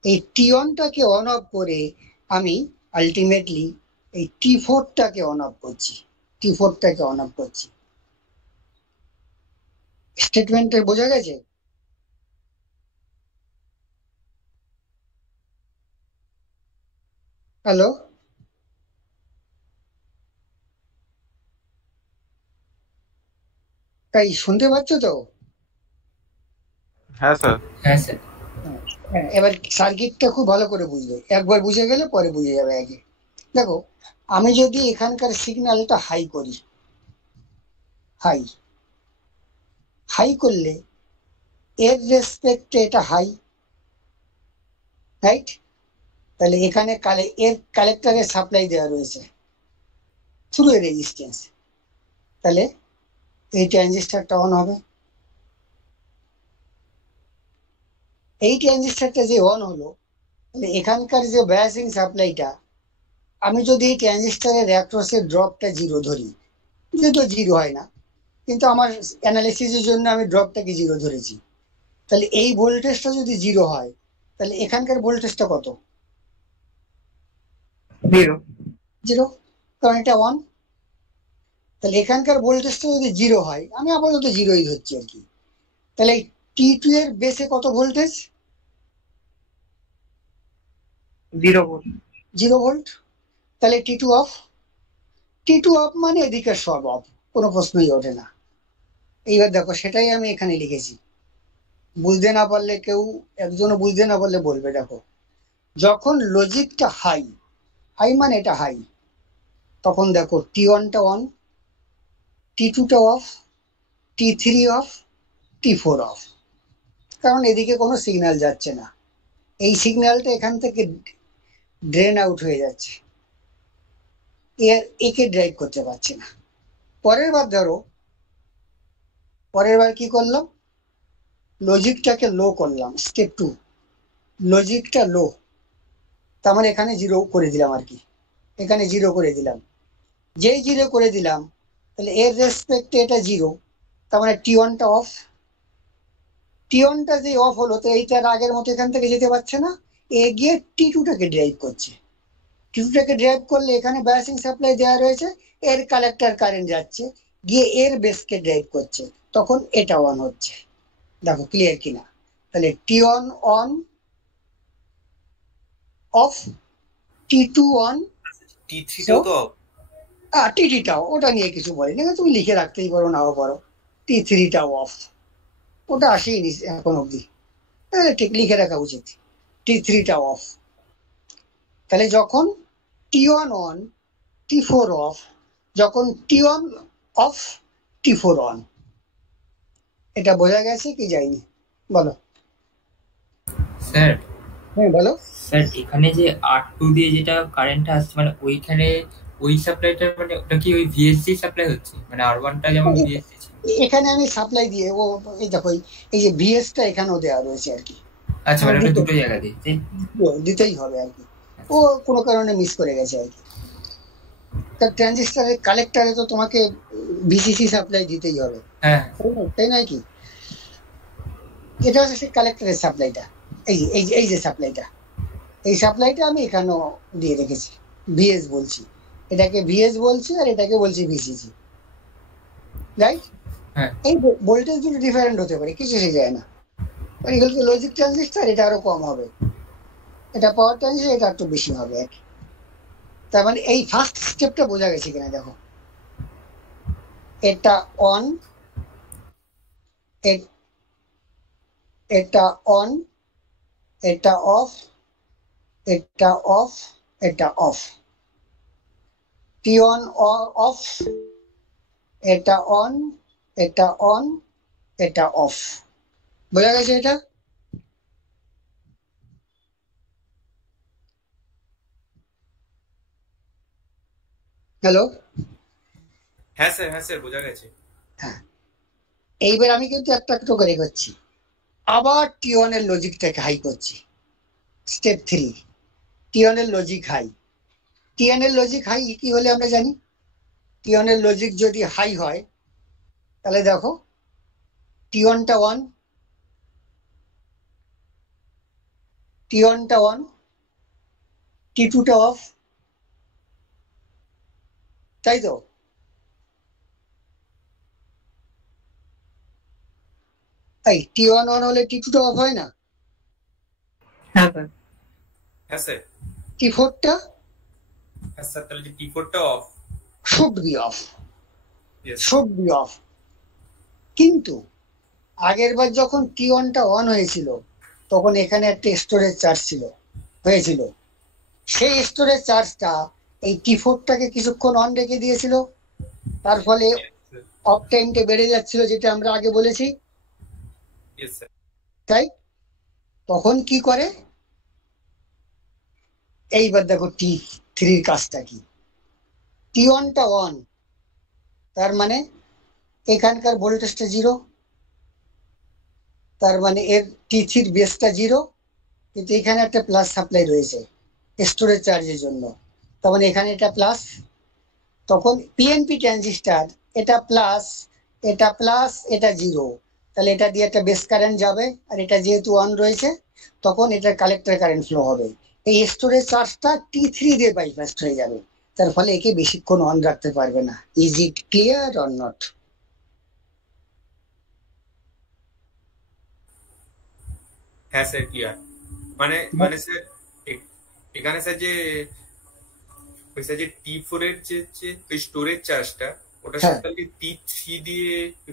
এই T1টাকে অন অফ করে আমি আলটিমেটলি এই T4টাকে অন অফ করছি, T4টাকে অন অফ করছি। স্টেটমেন্টে বোঝা গেছে? হ্যালো, তাই শুনতে পাচ্ছ তো? হ্যাঁ স্যার। হ্যাঁ স্যার। হ্যাঁ, এবার সার্কিটটা খুব ভালো করে বুঝবে, একবার বুঝে গেলে পরে বুঝে যাবে আগে। দেখো, আমি যদি এখানকার সিগন্যালটা হাই করি, হাই হাই করলে এর রেসপেক্টে এটা হাই, রাইট? তাহলে এখানে এর কালেক্টরে সাপ্লাই দেওয়া রয়েছে থ্রু এ রেজিস্ট্যান্স, তাহলে এই ট্রানজিস্টরটা অন হবে। এই ট্রানজিস্টরটা যে অন হলো, তাহলে এখানকার যে বায়াসিং সাপ্লাইটা, আমি যদি এই ট্রানজিস্টরের অ্যাক্রসের ড্রপটা জিরো ধরি, যেহেতু জিরো হয় না, কিন্তু আমার অ্যানালিসিসের জন্য আমি ড্রপটাকে জিরো ধরেছি, তাহলে এই ভোল্টেজটা যদি জিরো হয়, তাহলে এখানকার ভোল্টেজটা কত? জিরো। জিরো। কারণ এটা 1। তাহলে এখানকার ভোল্টেজটা যদি 0 হয়, আমি আপাতত 0ই ধরছি আর কি, তাহলে T2 এর বেসে কত ভোল্টেজ? 0 ভোল্ট। 0 ভোল্ট। তাহলে T2 অফ। T2 অফ মানে এদিকে সব অফ, কোনো প্রশ্নই ওঠে না। এইবার দেখো, সেটাই আমি এখানে লিখেছি। বুঝতে না পারলে কেউ একজনও বুঝতে না পারলে বলবে। দেখো, যখন লজিকটা হাই, হাই মানে এটা হাই, তখন দেখো T1টা অন, T2টা off, T3 off, T4 off. কারণ এদিকে কোনো সিগন্যাল যাচ্ছে না, এই সিগন্যালটা এখান থেকে ড্রেন আউট হয়ে যাচ্ছে, একে ড্রাইভ করতে পারছে না। পরের বার ধরো, পরের বার কি করলাম, লজিকটাকে লো করলাম, স্টেপ 2, লজিকটা লো, তার মানে এখানে 0 করে দিলাম আর কি, এখানে 0 করে দিলাম। যেই 0 করে দিলাম, তাহলে এর রেসপেক্টে এটা 0, তার মানে T1টা অফ। T1টা যে অফ হলো, তো এইটার আগের মতো এখান থেকে যেতে পারছে না, এ গিয়ে T2টাকে ড্রাইভ করছে। T2টাকে ড্রাইভ করলে এখানে বায়াসিং সাপ্লাই দেওয়া রয়েছে, এর কালেক্টর কারেন্ট যাচ্ছে গিয়ে এর বেসকে ড্রাইভ করছে, তখন এটা অন হচ্ছে। দেখো ক্লিয়ার কিনা? তাহলে T1 on, of, T2 on, T3টাও তো off। T3টাও, ওটা নিয়ে কিছু বলিনি, তুমি লিখে রাখতেই পারো, নাও পারো। T3টাও অফ, ওটা আসেনি এখন অব্দি, ঠিক লিখে রাখা উচিত। T3টা অফ। তাহলে যখন T1 অন, T4 অফ, যখন T1 অফ, T4 অন। এটা বোঝা গেছে কি যায়নি? বলো। স্যার, হ্যাঁ বলো। স্যার এখানে যে R2 দিয়ে যেটা কারেন্টটা আসছে, মানে ওইখানে ওই সাপ্লাইটা, মানে ওটা কি ওই ভিএসসি সাপ্লাই হচ্ছে, মানে R1টা যেমন ভিএসসি ছিল? এখানে আমি সাপ্লাই দিয়ে, ও এই দেখো, এই যে ভিএসটা এখানেও দেওয়া রয়েছে আর কি। আচ্ছা, মানে ওটা দুটো জায়গা দিয়ে দিতেই হবে আর কি, ও কোনো কারণে মিস করে গেছে আর কি। তার ট্রানজিস্টারের কালেক্টরে তো তোমাকে ভিসিসি সাপ্লাই দিতেই হবে, হ্যাঁ, তাই নয় কি? এটা হচ্ছে সেই কালেক্টরের সাপ্লাইটা, এই যে সাপ্লাইটা, এই সাপ্লাইটা আমি এখানেও দিয়ে রেখেছি, ভিএস বলছি, এটাকে ভিএস বলছি আর এটাকে বলছি ভিসিসি, রাইট? হ্যাঁ। এই ভোল্টেজ দুটো ডিফারেন্ট হতে পারে, কিছু এসে যায় না। এগুলো তো লজিক ট্রানজিস্টার, এটা আরো কম হবে, এটা পাওয়ার ট্রানজিস্টার, এটা একটু বেশি হবে আর কি। তার মানে এই ফার্স্ট স্টেপটা বোঝা গেছে কিনা দেখো, এটা অন, এটা অন, এটা অফ, এটা অফ, এটা অফ, T1 অফ, এটা অন, এটা অন, এটা অফ। বোঝা গেছে এটা? হ্যালো? হ্যাঁ স্যার বোঝা গেছে। হ্যাঁ, এইবার আমি কিন্তু একটা একটু করে করছি, আবার T1 এর লজিকটাকে হাই করছি, স্টেপ 3, T1 এর লজিক হাই। T1 এর লজিক হাই কি হলে আমরা জানি, T1 এর লজিক যদি হাই হয়, তাহলে দেখো T1টা অন, T1টা অন, T2টা অফ, তাই তো? এই T1 অন হলে T2টা অফ হয় না? হ্যাঁ স্যার। হ্যাঁ স্যার। T4টা হ্যাঁ স্যার, তাহলে যে T4টা off. Should be off, Yes. Should be off. কিন্তু আগের বার যখন T1টা অন হয়েছিল, তখন এখানে একটা স্টোরেজ চার্জ হয়েছিল, সেই স্টোরেজ চার্জটা এই T4টাকে কিছুক্ষণ অন রেখে দিয়েছিল, তার ফলে অফ টাইমটা বেড়ে যাচ্ছিল, যেটা আমরা আগে বলেছি, Yes, sir. তাই? তখন কি করে, এইবার দেখো T3 কাজটা কি, T1টা অন, তার মানে এখানকার ভোল্টেজটা 0, তার মানে এর T3 বেসটা 0, কিন্তু এখানে একটা প্লাস সাপ্লাই রয়েছে স্টোরেজ চার্জের জন্য, তার মানে এখানে এটা প্লাস, তখন পিএনপি ট্রানজিস্টার, এটা প্লাস, এটা প্লাস, এটা 0, তাহলে এটা দিয়ে একটা বেস কারেন্ট যাবে, আর এটা যেহেতু অন রয়েছে, তখন এটা কালেক্টর কারেন্ট ফ্লো হবে, এই স্টোরেজ চার্জটা T3 দিয়ে বাইপাস হয়ে যাবে, তার ফলে একে বেশিক্ষণ অন রাখতে পারবে না। Is it clear or not? হ্যাঁ স্যার ক্লিয়ার। মানে মানে স্যার এখানে স্যার যে ওই স্যার যে T4 এর যে ওই স্টোরেজ চার্জটা ওটার হ্যাঁ। সাথে T3 দিয়ে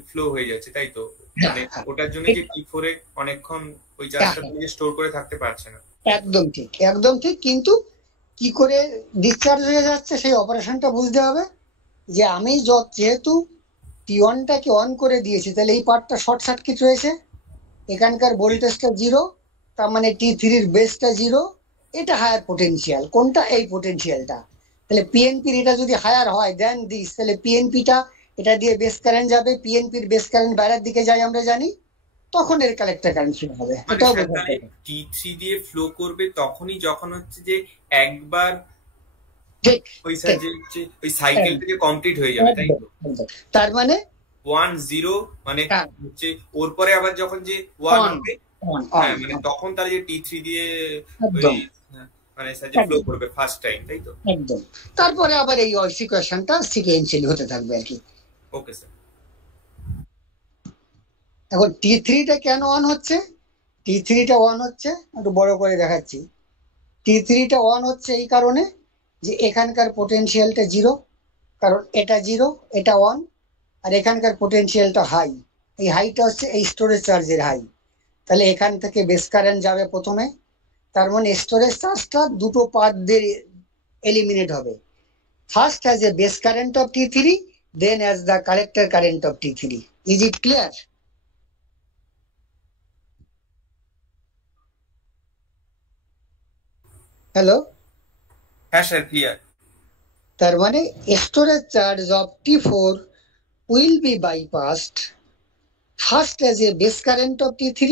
ফ্লো হয়ে যাচ্ছে, তাই তো? হ্যাঁ, মানে হ্যাঁ। ওটার জন্য যে T4 এ অনেকক্ষণ ওই চার্জটা স্টোর করে থাকতে পারছে না। একদম ঠিক, একদম ঠিক। কিন্তু কি করে ডিসচার্জ হয়ে যাচ্ছে সেই অপারেশনটা বুঝতে হবে। যে আমি যেহেতু T1টাকে অন করে দিয়েছি, তাহলে এই পার্টটা শর্ট সার্কিট রয়েছে, এখানকার ভোল্টেজটা 0, তার মানে T3-র বেসটা 0, এটা হায়ার পোটেনশিয়াল। কোনটা? এই পোটেনশিয়ালটা। তাহলে পিএনপির এটা যদি হায়ার হয় দেন দিস, তাহলে পিএনপিটা এটা দিয়ে বেস কারেন্ট যাবে, পিএনপির বেস কারেন্ট বাইরের দিকে যায় আমরা জানি, তখন এর কালেক্টর কারেন্ট শুরু হবে। মানে এটাও স্যার বোঝাতে তাহলে হবে। T3 দিয়ে ফ্লো করবে তখনই যখন হচ্ছে যে একবার ঠিক ওই স্যার যে ওই সাইকেলটা যে কমপ্লিট হয়ে যাবে, তাই তো? একদম। তার মানে 1 0 মানে হ্যাঁ। হচ্ছে ওর পরে আবার যখন যে 1 On, হবে, on, হ্যাঁ on, মানে on। তখন তাহলে যে T3 দিয়ে ওই একদম মানে স্যার যে ফ্লো করবে ফার্স্ট টাইম, তাই তো? একদম। তারপরে আবার এই সিচুয়েশনটা সিকোয়েন্সিয়ালি হতে থাকবে আর কি। Okay sir. এখন T3টা কেন অন হচ্ছে? T3টা অন হচ্ছে, একটু বড় করে দেখাচ্ছি। T3টা অন হচ্ছে এই কারণে যে এখানকার পোটেনশিয়ালটা 0, কারণ এটা 0, এটা অন, আর এখানকার পোটেনশিয়ালটা হাই। এই হাইটা হচ্ছে এই স্টোরেজ চার্জের হাই। তাহলে এখান থেকে বেস কারেন্ট যাবে প্রথমে, তার মানে স্টোরেজ চার্জটা দুটো পাথ দিয়ে এলিমিনেট হবে। First as a base current of T3, then as the collector current of T3. Is it clear? Hello? হ্যাঁ স্যার ক্লিয়ার। তার মানে storage charge of T4 will be bypassed first as a base current of T3,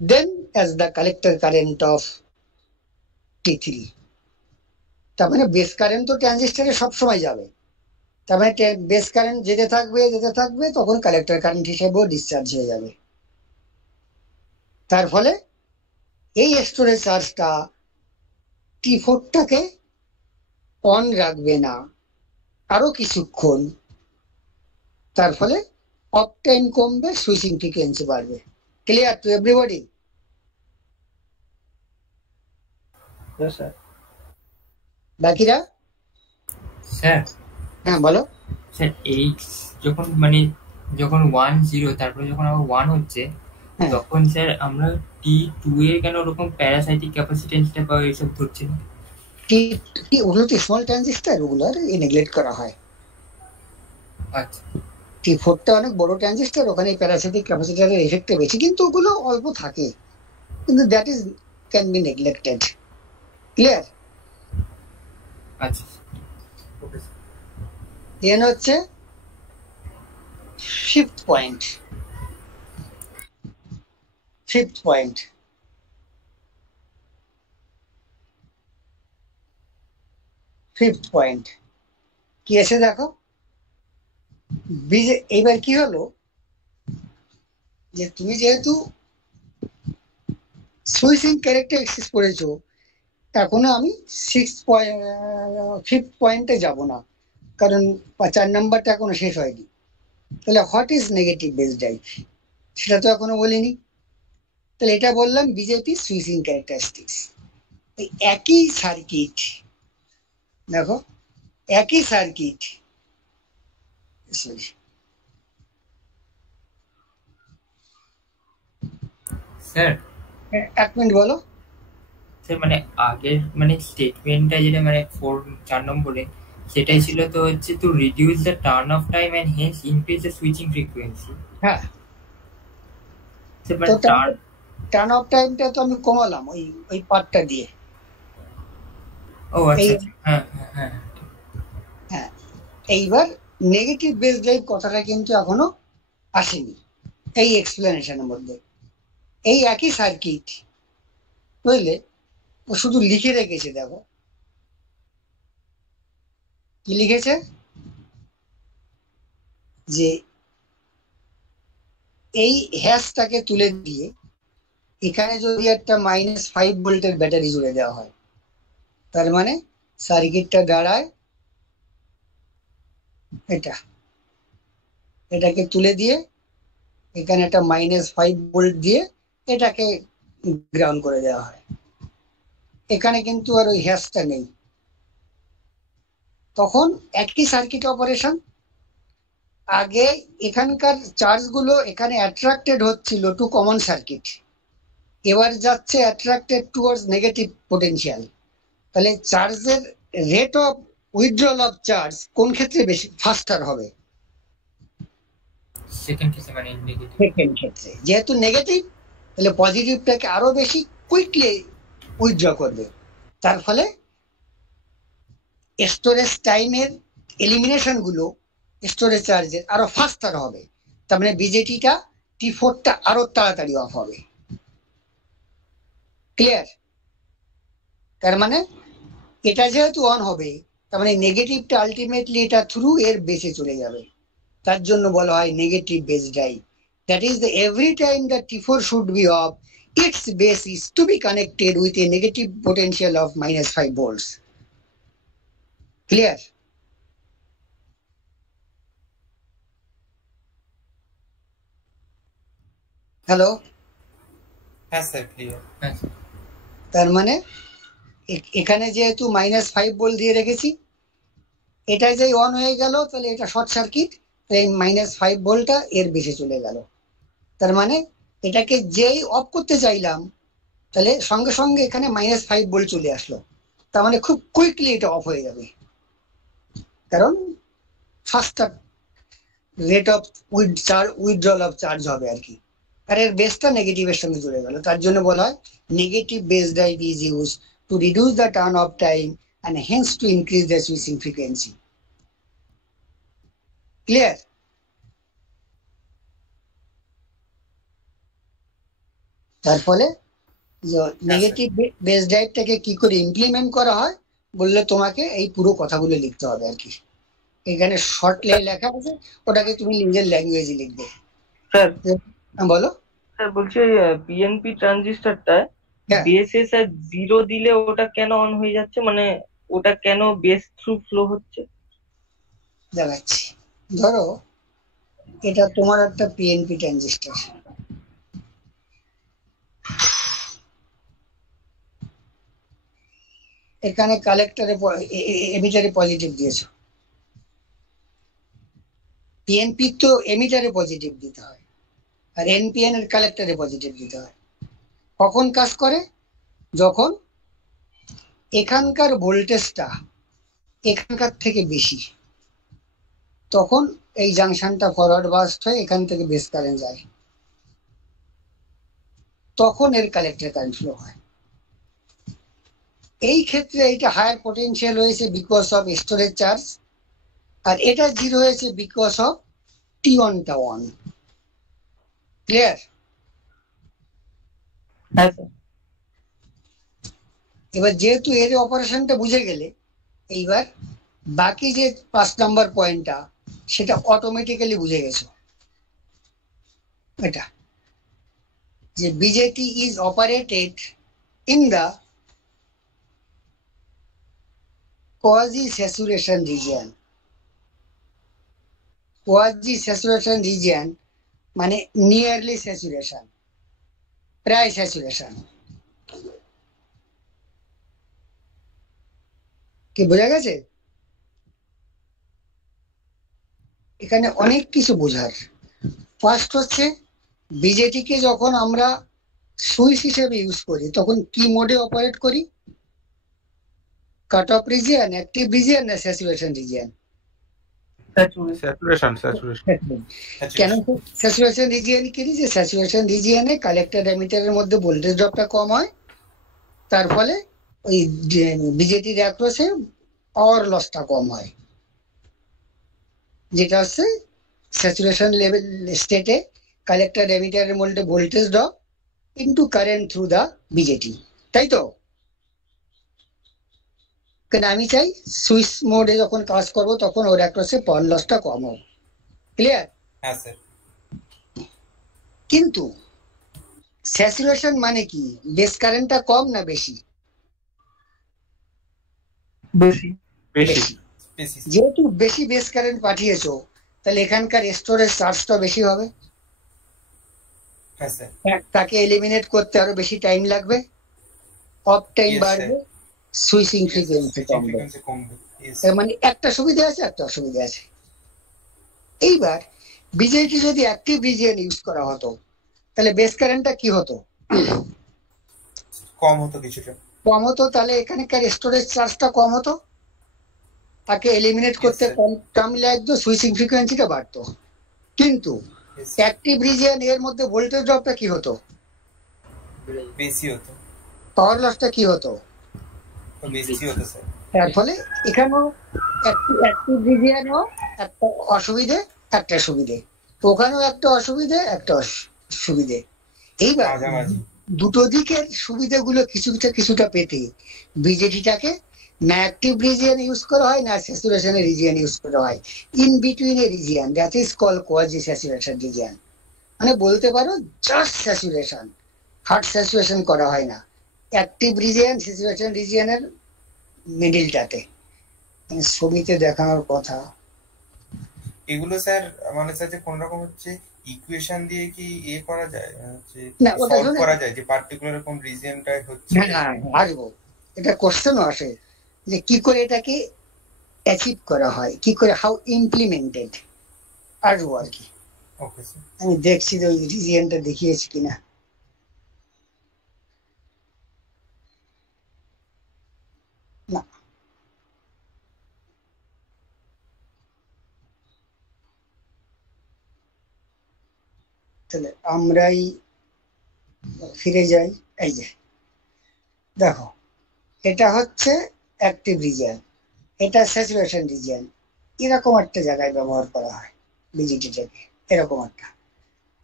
then as the collector current of T3. তার মানে base current তো ট্রানজিস্টরে সবসময় যাবে, তার মানে বেস কারেন্ট যেতে থাকবে, তখন কালেক্টর কারেন্ট হিসেবেও ডিসচার্জ হয়ে যাবে। তার ফলে এই স্টোরেজ চার্জটা T4টাকে অন রাখবে না আরো কিছুক্ষণ, তার ফলে অফ টাইম কমবে, সুইচিং ফ্রিকোয়েন্সি বাড়বে। Clear to everybody? স্যার বাকিরা? স্যার হ্যাঁ বলো। স্যার এই যখন মানে যখন 1 0 তারপরে যখন আবার 1 হচ্ছে, হ্যাঁ। তখন স্যার আমরা T2 এ কেন ওরকম প্যারাসাইটিক ক্যাপাসিটেন্সটা বা এইসব ধরছি না? ওগুলো তো স্মল ট্রানজিস্টার, ওগুলো নেগলেক্ট করা হয়। আচ্ছা T4টা অনেক বড় ট্রানজিস্টার, ওখানে প্যারাসিটিক ক্যাপাসিটরের এফেক্টটা বেশি, কিন্তু ওগুলো অল্প থাকে, কিন্তু that is can be neglected. Clear? আচ্ছা ওকে স্যার। দেন হচ্ছে ফিফথ পয়েন্ট। ফিফথ পয়েন্ট কি আছে দেখো। এবার কি হলো যে তুমি যেহেতু সুইচিং ক্যারেক্টারিস্টিক্স পড়েছো, এখনো আমি ফিফথ পয়েন্টে যাব না, কারণ 4 নাম্বারটা এখনো শেষ হয়নি। তাহলে what is negative base drive, সেটা তো এখনো বলিনি। তাহলে এটা বললাম বিজেপি সুইচিং ক্যারেক্টারিস্টিক্স। একই সার্কিট, দেখো একই সার্কিট, স্যার। 1 মিনিট বলো। স্যার মানে আগের মানে স্টেটমেন্টটা যেটা মানে 4 নম্বরে, সেটাই ছিল তো হচ্ছে to reduce the turn off time and hence increase the switching frequency. হ্যাঁ, স্যার মানে টার্ন অফ টাইমটা তো আমি কমালাম ওই পার্টটা দিয়ে। ও আচ্ছা হ্যাঁ হ্যাঁ হ্যাঁ, এইবার নেগেটিভ বেস ড্রাইভ কথাটা কিন্তু এখনো আসেনি এই এক্সপ্লেনেশনের মধ্যে। এই একই সার্কিট, বুঝলে, ও শুধু লিখে রেখেছে, দেখো কি লিখেছে, যে এই হ্যাশটাকে তুলে দিয়ে এখানে যদি একটা -5 ভোল্টের ব্যাটারি জুড়ে দেওয়া হয়, তার মানে সার্কিটটা দাঁড়ায় এটাকে তুলে দিয়ে এখানে একটা -5 ভোল্ট দিয়ে এটাকে গ্রাউন্ড করে দেওয়া হয়। এখানে কিন্তু আর ওই হ্যাশটা নেই। তখন একই সার্কিট অপারেশন। আগে এখানকার চার্জগুলো এখানে অ্যাট্রাক্টেড হচ্ছিল টু কমন সার্কিট, এবার যাচ্ছে অ্যাট্রাক্টেড টুয়ার্ডস নেগেটিভ পোটেনশিয়াল। তাহলে চার্জের rate of withdrawal of charge কোন ক্ষেত্রে বেশি ফাস্টার হবে? সেকেন্ড কেসে মানে নেগেটিভ। সেকেন্ড ক্ষেত্রে, যেহেতু নেগেটিভ তাহলে পজিটিভটাকে আরো বেশি কুইকলি উইথড্র করবে, তার ফলে স্টোরেজ টাইমের এলিমিনেশন গুলো স্টোরেজ চার্জের আরো ফাস্টার হবে। তার মানে বিজেটিটা T4টা আরো তাড়াতাড়ি অফ হবে। ক্লিয়ার? তার মানে এটা যেহেতু অন হবে, তার মানে নেগেটিভটা আলটিমেটলি এটা থ্রু এর বেসে চলে যাবে। তার জন্য বলা হয় negative base drive. That is the every time the T4 should be of, its base is to be connected with a negative potential of -5 volts. Clear? Hello? হ্যাঁ স্যার, ক্লিয়ার। হ্যাঁ তার মানে এখানে যেহেতু -5 ভোল্ট দিয়ে রেখেছি, এটা যে অন হয়ে গেল তাহলে এটা শর্ট সার্কিট, এই -5 ভোল্টটা এর বেশি চলে গেল। তার মানে এটাকে যেই অফ করতে চাইলাম তাহলে সঙ্গে সঙ্গে এখানে -5 ভোল্ট চলে আসলো। তার মানে খুব কুইকলি এটা অফ হয়ে যাবে, কারণ ফাস্টার rate of withdrawal of charge হবে আর কি। আর এর বেসটা নেগেটিভের সঙ্গে চলে গেল, তার জন্য বলা হয় negative base drive is use to reduce the turn off time and hence to increase the switching frequency. Clear? তার ফলে নেগেটিভ বেস ড্রাইভটাকে কি করে ইমপ্লিমেন্ট করা হয় বললে তোমাকে এই পুরো কথাগুলো লিখতে হবে আর কি। এখানে শর্ট লেখা আছে, ওটাকে তুমি নিজের ল্যাঙ্গুয়েজে লিখবে। স্যার বলো। স্যার বলছি ওই পিএনপি ট্রানজিস্টরটা বেসে স্যার 0 দিলে ওটা কেন অন হয়ে যাচ্ছে, মানে ওটা কেন বেস থ্রু ফ্লো হচ্ছে? দেখাচ্ছি। ধরো এটা তোমার একটা পিএনপি ট্রানজিস্টর, এখানে কালেক্টরে এমিটারে পজিটিভ দিয়েছো। পিএনপি তো এমিটারে পজিটিভ দিতে হয়, আর এনপিএন এর কালেক্টরে পজিটিভ দিতে হয়। কখন কাজ করে? যখন এখানকার ভোল্টেজটা এখানকার থেকে বেশি, তখন এই জাংশনটা ফরওয়ার্ড বাস্ট হয়ে এখান থেকে বেস কারেন্ট যায়, তখন এর কালেক্টর কারেন্ট ফ্লো হয়। এই ক্ষেত্রে এটা হায়ার পটেনশিয়াল হয়েছে বিকজ অফ স্টোরেজ চার্জ, আর এটা 0 হয়েছে বিকজ অফ T1টা অন। ক্লিয়ার? হ্যাঁ স্যার। এবার যেহেতু এর অপারেশনটা বুঝে গেলে, এইবার বাকি যে 5 নাম্বার পয়েন্টটা সেটা অটোমেটিক্যালি বুঝে গেছো। এটা যে BJD is operated in the quasi saturation region. quasi saturation region মানে নিয়ারলি স্যাচুরেশন, প্রায় স্যাচুরেশন। কি বোঝা গেছে? এখানে অনেক কিছু বোঝার। ফার্স্ট হচ্ছে বিজেটিকে যখন আমরা সুইচ হিসেবে ইউজ করি তখন কি মোডে অপারেট করি? Cut off region, active region না স্যাচুরেশন রিজিয়ন? স্যাচুরেশন। কেন স্যাচুরেশন রিজিয়ন করি? যে স্যাচুরেশন রিজিয়নে কালেক্টর এমিটারের মধ্যে ভোল্টেজ ড্রপটা কম হয়, তার ফলে ওই বিজেটির অ্যাক্রসে পাওয়ার লসটা কম হয়, যেটা হচ্ছে স্যাচুরেশন লেভেল স্টেটে কালেক্টর এমিটারের মধ্যে voltage drop into current through the BJT, তাই তো? কারণ আমি চাই সুইচ মোডে যখন কাজ করবো তখন ওর অ্যাক্রসে পাওয়ার লসটা কম হোক। ক্লিয়ার? হ্যাঁ স্যার। কিন্তু স্যাচুরেশন মানে কি? বেস কারেন্টটা কম না বেশি? বেশি। বেশি। বেশি যেহেতু বেশি বেস কারেন্ট পাঠিয়েছো, তাহলে এখানকার স্টোরেজ চার্জটা বেশি হবে, হ্যাঁ স্যার তাকে এলিমিনেট করতে আরো বেশি টাইম লাগবে, অফ টাইম Yes, বাড়বে, সুইচিং ফ্রিকোয়েন্সি সুইচিং কমবে। ফ্রিকোয়েন্সি কমবে Yes, তার মানে একটা সুবিধা আছে, একটা অসুবিধা আছে। এইবার বিজেটি যদি অ্যাক্টিভ রিজিয়ন ইউজ করা হতো, তাহলে বেস কারেন্টটা কি হতো? কম হতো কিছুটা কম হতো, তাহলে এখানকার স্টোরেজ চার্জটা কম হতো, তাকে এলিমিনেট Yes, করতে sir. কম টাইম লাগতো, সুইচিং ফ্রিকোয়েন্সিটা বাড়তো। কিন্তু Yes, অ্যাক্টিভ রিজিয়ন এর মধ্যে ভোল্টেজ ড্রপটা কি হতো? বেশি হতো পাওয়ার লসটা কি হতো? বেশি হতো স্যার তার ফলে এখানেও অ্যাক্টিভ রিজিয়নও একটা অসুবিধে, একটা সুবিধে, ওখানেও একটা অসুবিধে, একটা সুবিধে। এইবার মাঝামাঝি দুটো দিকের সুবিধাগুলো কিছুটা কিছুটা পেতে বিজেটিটাকে না অ্যাক্টিভ রিজিয়ন ইউজ করা হয়, না স্যাচুরেশনের রিজিয়ন ইউজ করা হয়, in between a region, that is call quasi saturation region. মানে বলতে পারো জাস্ট স্যাচুরেশন, হার্ড স্যাচুরেশন করা হয় না, অ্যাক্টিভ রিজিয়ন স্যাচুরেশন রিজিয়নের মিডিলটাতে। ছবিতে দেখানোর কথা এগুলো স্যার মানে স্যার যে কোন রকম হচ্ছে ইকুয়েশন দিয়ে কি করা যায়, হচ্ছে না, ওটা সলভ শুনে করা যায় যে পার্টিকুলার কোন রিজিয়নটাই হচ্ছে হ্যাঁ আসবো, এটা কোশ্চেনও আসে যে কি করে এটাকে অ্যাচিভ করা হয়, কি করে, হাউ ইমপ্লিমেন্টেড, আসবো আর কি। ওকে স্যার আমি দেখছি যে ওই রিজিয়নটা দেখিয়েছি কিনা। না, তাহলে আমরাই ফিরে যাই। এই যে দেখো, এটা হচ্ছে অ্যাক্টিভ রিজিয়ন, এটা স্যাচুরেশন রিজিয়ন, এরকম একটা জায়গায় ব্যবহার করা হয় বিজিটিটাকে, এরকম একটা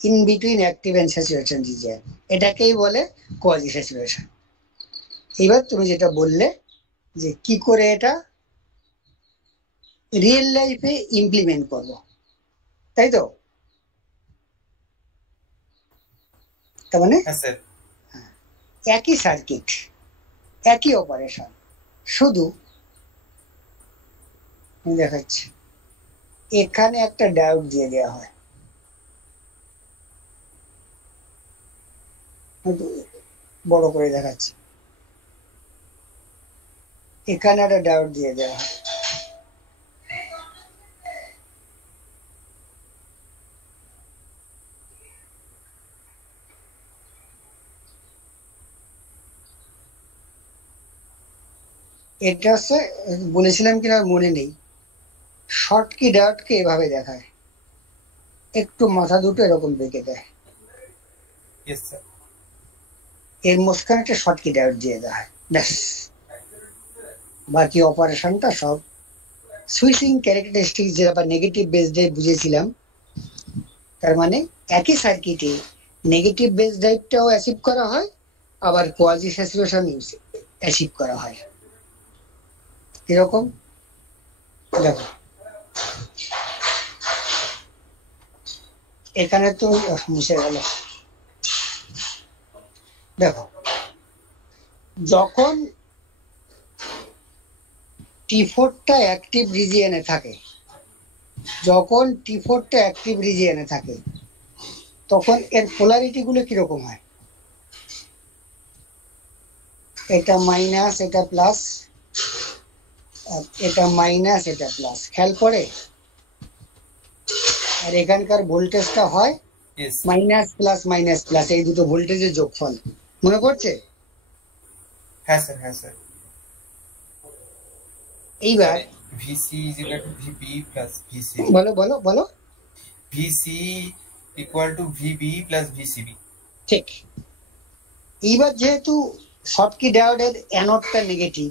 in between active and saturation region, এটাকেই বলে কোয়াজি স্যাচুরেশন। এবার তুমি যেটা বললে যে কি করে এটা রিয়েল লাইফে ইমপ্লিমেন্ট করব, তাই তো? তার মানে হ্যাঁ স্যার একই সার্কিট, একই অপারেশন, শুধু আমি দেখাচ্ছি, এখানে একটা ডায়োড দিয়ে দেওয়া হয়, বড় করে দেখাচ্ছি, এখানে একটা ডায়োড দিয়ে দেওয়া হয়, এটা হচ্ছে, বলেছিলাম কিনা মনে নেই, শর্ট কি ডায়োডকে এভাবে দেখায়, একটু মাথা দুটো এরকম বেঁকে দেয়, ইয়েস স্যার এর মাঝখানে একটা শর্ট কি ডায়োড দিয়ে দেওয়া হয়, ব্যাস, বাকি অপারেশনটা সব সুইচিং ক্যারেক্টারিস্টিক যেটা নেগেটিভ বেস ড্রাইভ বুঝেছিলাম, তার মানে একই সার্কিটে নেগেটিভ বেস ড্রাইভটাও অ্যাচিভ করা হয়, আবার কোয়াজি স্যাচুরেশন অ্যাচিভ করা হয়। এরকম দেখো, এখানে তো মুছে গেল, দেখো যখন T4টা অ্যাক্টিভ রিজিয়নে থাকে, যখন T4টা অ্যাক্টিভ রিজিয়নে থাকে, তখন এর পোলারিটি গুলো কিরকম হয়? এটা মাইনাস, এটা প্লাস, এটা মাইনাস, এটা প্লাস, খেয়াল করে। আর এখানকার ভোল্টেজটা হয় yes minus plus minus plus, এই দুটো ভোল্টেজের যোগফল, মনে পড়ছে? হ্যাঁ স্যার হ্যাঁ স্যার এইবার VC is equal to VB plus VC বলো বলো বলো। VC equal to VB plus VCB ঠিক। এইবার যেহেতু শর্টকি ডায়োডের অ্যানোডটা নেগেটিভ,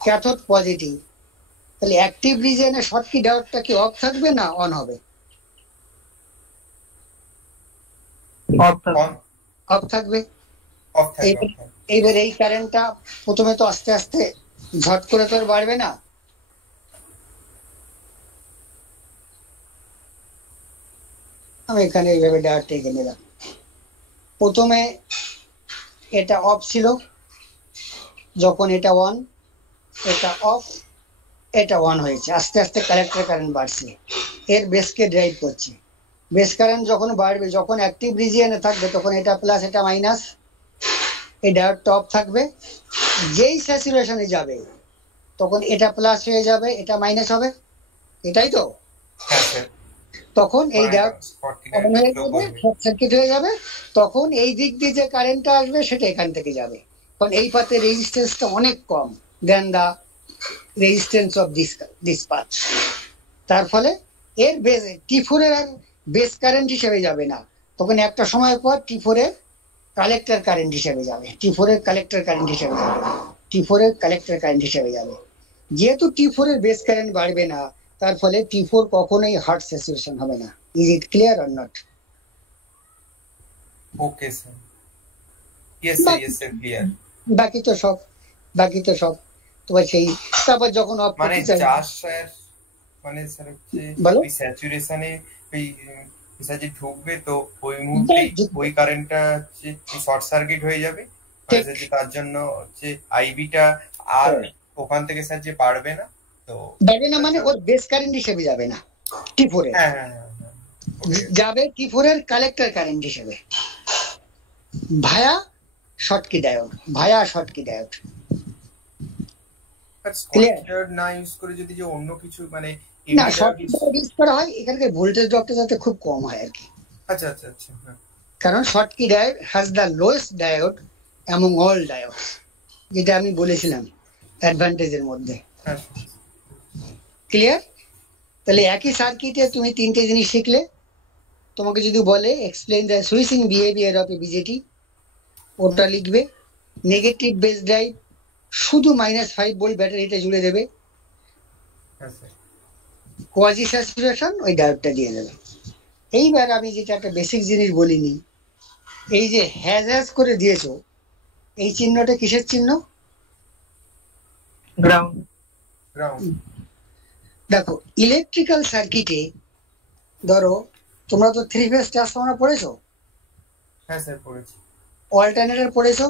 ক্যাথোড পজিটিভ, তাহলে অ্যাক্টিভ রিজিয়নে শর্টকি ডায়োডটা কি অফ থাকবে না অন হবে? অফ থাকবে। অফ থাকবে এইবার এই কারেন্টটা প্রথমে তো আস্তে আস্তে ঝট করে তো আর বাড়বে না, আমি এখানে এইভাবে ডায়োডটা এঁকে নিলাম, প্রথমে এটা অফ ছিল, যখন এটা অন, এটা অফ, এটা অন হয়েছে, আস্তে আস্তে কালেক্টর কারেন্ট বাড়ছে, এর বেসকে ড্রাইভ করছে। বেস কারেন্ট যখন বাড়বে, যখন অ্যাক্টিভ রিজিয়নে থাকবে তখন এটা প্লাস এটা মাইনাস, এই ডায়োডটা অফ থাকবে। যেই স্যাচুরেশনে যাবে তখন এটা প্লাস হয়ে যাবে, এটা মাইনাস হবে, এটাই তো। হ্যাঁ স্যার, তখন এই ডায়োড অন হয়ে যাবে, করবে। শর্ট সার্কিট হয়ে যাবে, তখন এই দিক দিয়ে যে কারেন্টটা আসবে সেটা এখান থেকে যাবে, কারণ এই পাতে রেজিস্ট্যান্সটা অনেক কম দেন দা রেজিস্ট্যান্স অফ দিস পাথ। তার ফলে এর বেস T4 এর আর বেস কারেন্ট হিসেবে যাবে না, তখন একটা সময় পর T4 এর কালেক্টর কারেন্ট হিসেবে যাবে, T4 এর কালেক্টর কারেন্ট হিসেবে যাবে, T4 এর কালেক্টর কারেন্ট হিসেবে যাবে। যেহেতু T4 এর বেস কারেন্ট বাড়বে না, তার ফলে T4 কখনোই হার্ড স্যাচুরেশন হবে না। Is it clear or not? Okay sir, yes sir, yes sir, clear. বাকি তো সব তোমার সেই, তারপর যখন অফ মানে করতে চাই, চার্জ স্যার, মানে স্যার হচ্ছে বলো। ওই স্যাচুরেশনে ওই যে ঢুকবে, তো ওই মুহূর্তে ওই কারেন্টটা হচ্ছে শর্ট সার্কিট হয়ে যাবে, মানে স্যার যে তার জন্য হচ্ছে আইবিটা আর ওখান থেকে স্যার যে বাড়বে না, তো যাবে না মানে ওর বেস কারেন্ট হিসেবে যাবে না, T4 এর হ্যাঁ হ্যাঁ হ্যাঁ হ্যাঁ, okay. যাবে T4 এর কালেক্টর কারেন্ট হিসেবে, ভায়া শর্টকি ডায়োড, আর স্কোয়ার না ইউজ করে যদি যে অন্য কিছু মানে না শর্টকি ডায়োড ইউজ করা হয়, এখানকার ভোল্টেজ ড্রপটা যাতে খুব কম হয় আর কি। আচ্ছা আচ্ছা আচ্ছা, হ্যাঁ। কারণ Schottky diode has the lowest diode among all diode, যেটা আমি বলেছিলাম অ্যাডভান্টেজের মধ্যে। হ্যাঁ ক্লিয়ার? তাহলে একই সার্কিটে তুমি তিনটে জিনিস শিখলে। তোমাকে যদি বলে explain the switching behaviour of A BJD, ওটা লিখবে। নেগেটিভ বেস ড্রাইভ শুধু -5 ভোল্ট ব্যাটারিটা জুড়ে দেবে, হ্যাঁ স্যার, কোয়াজি স্যাচুরেশন ওই ডায়োডটা দিয়ে দেবে। এইবার আমি যেটা একটা বেসিক জিনিস বলিনি, এই যে হ্যাজ করে দিয়েছো, এই চিহ্নটা কিসের চিহ্ন? গ্রাউন্ড। গ্রাউন্ড। দেখো ইলেকট্রিক্যাল সার্কিটে ধরো তোমরা তো 3 ফেজ ট্রান্সফর্মার পড়েছো, হ্যাঁ স্যার পড়েছি। অল্টারনেটর পড়েছো,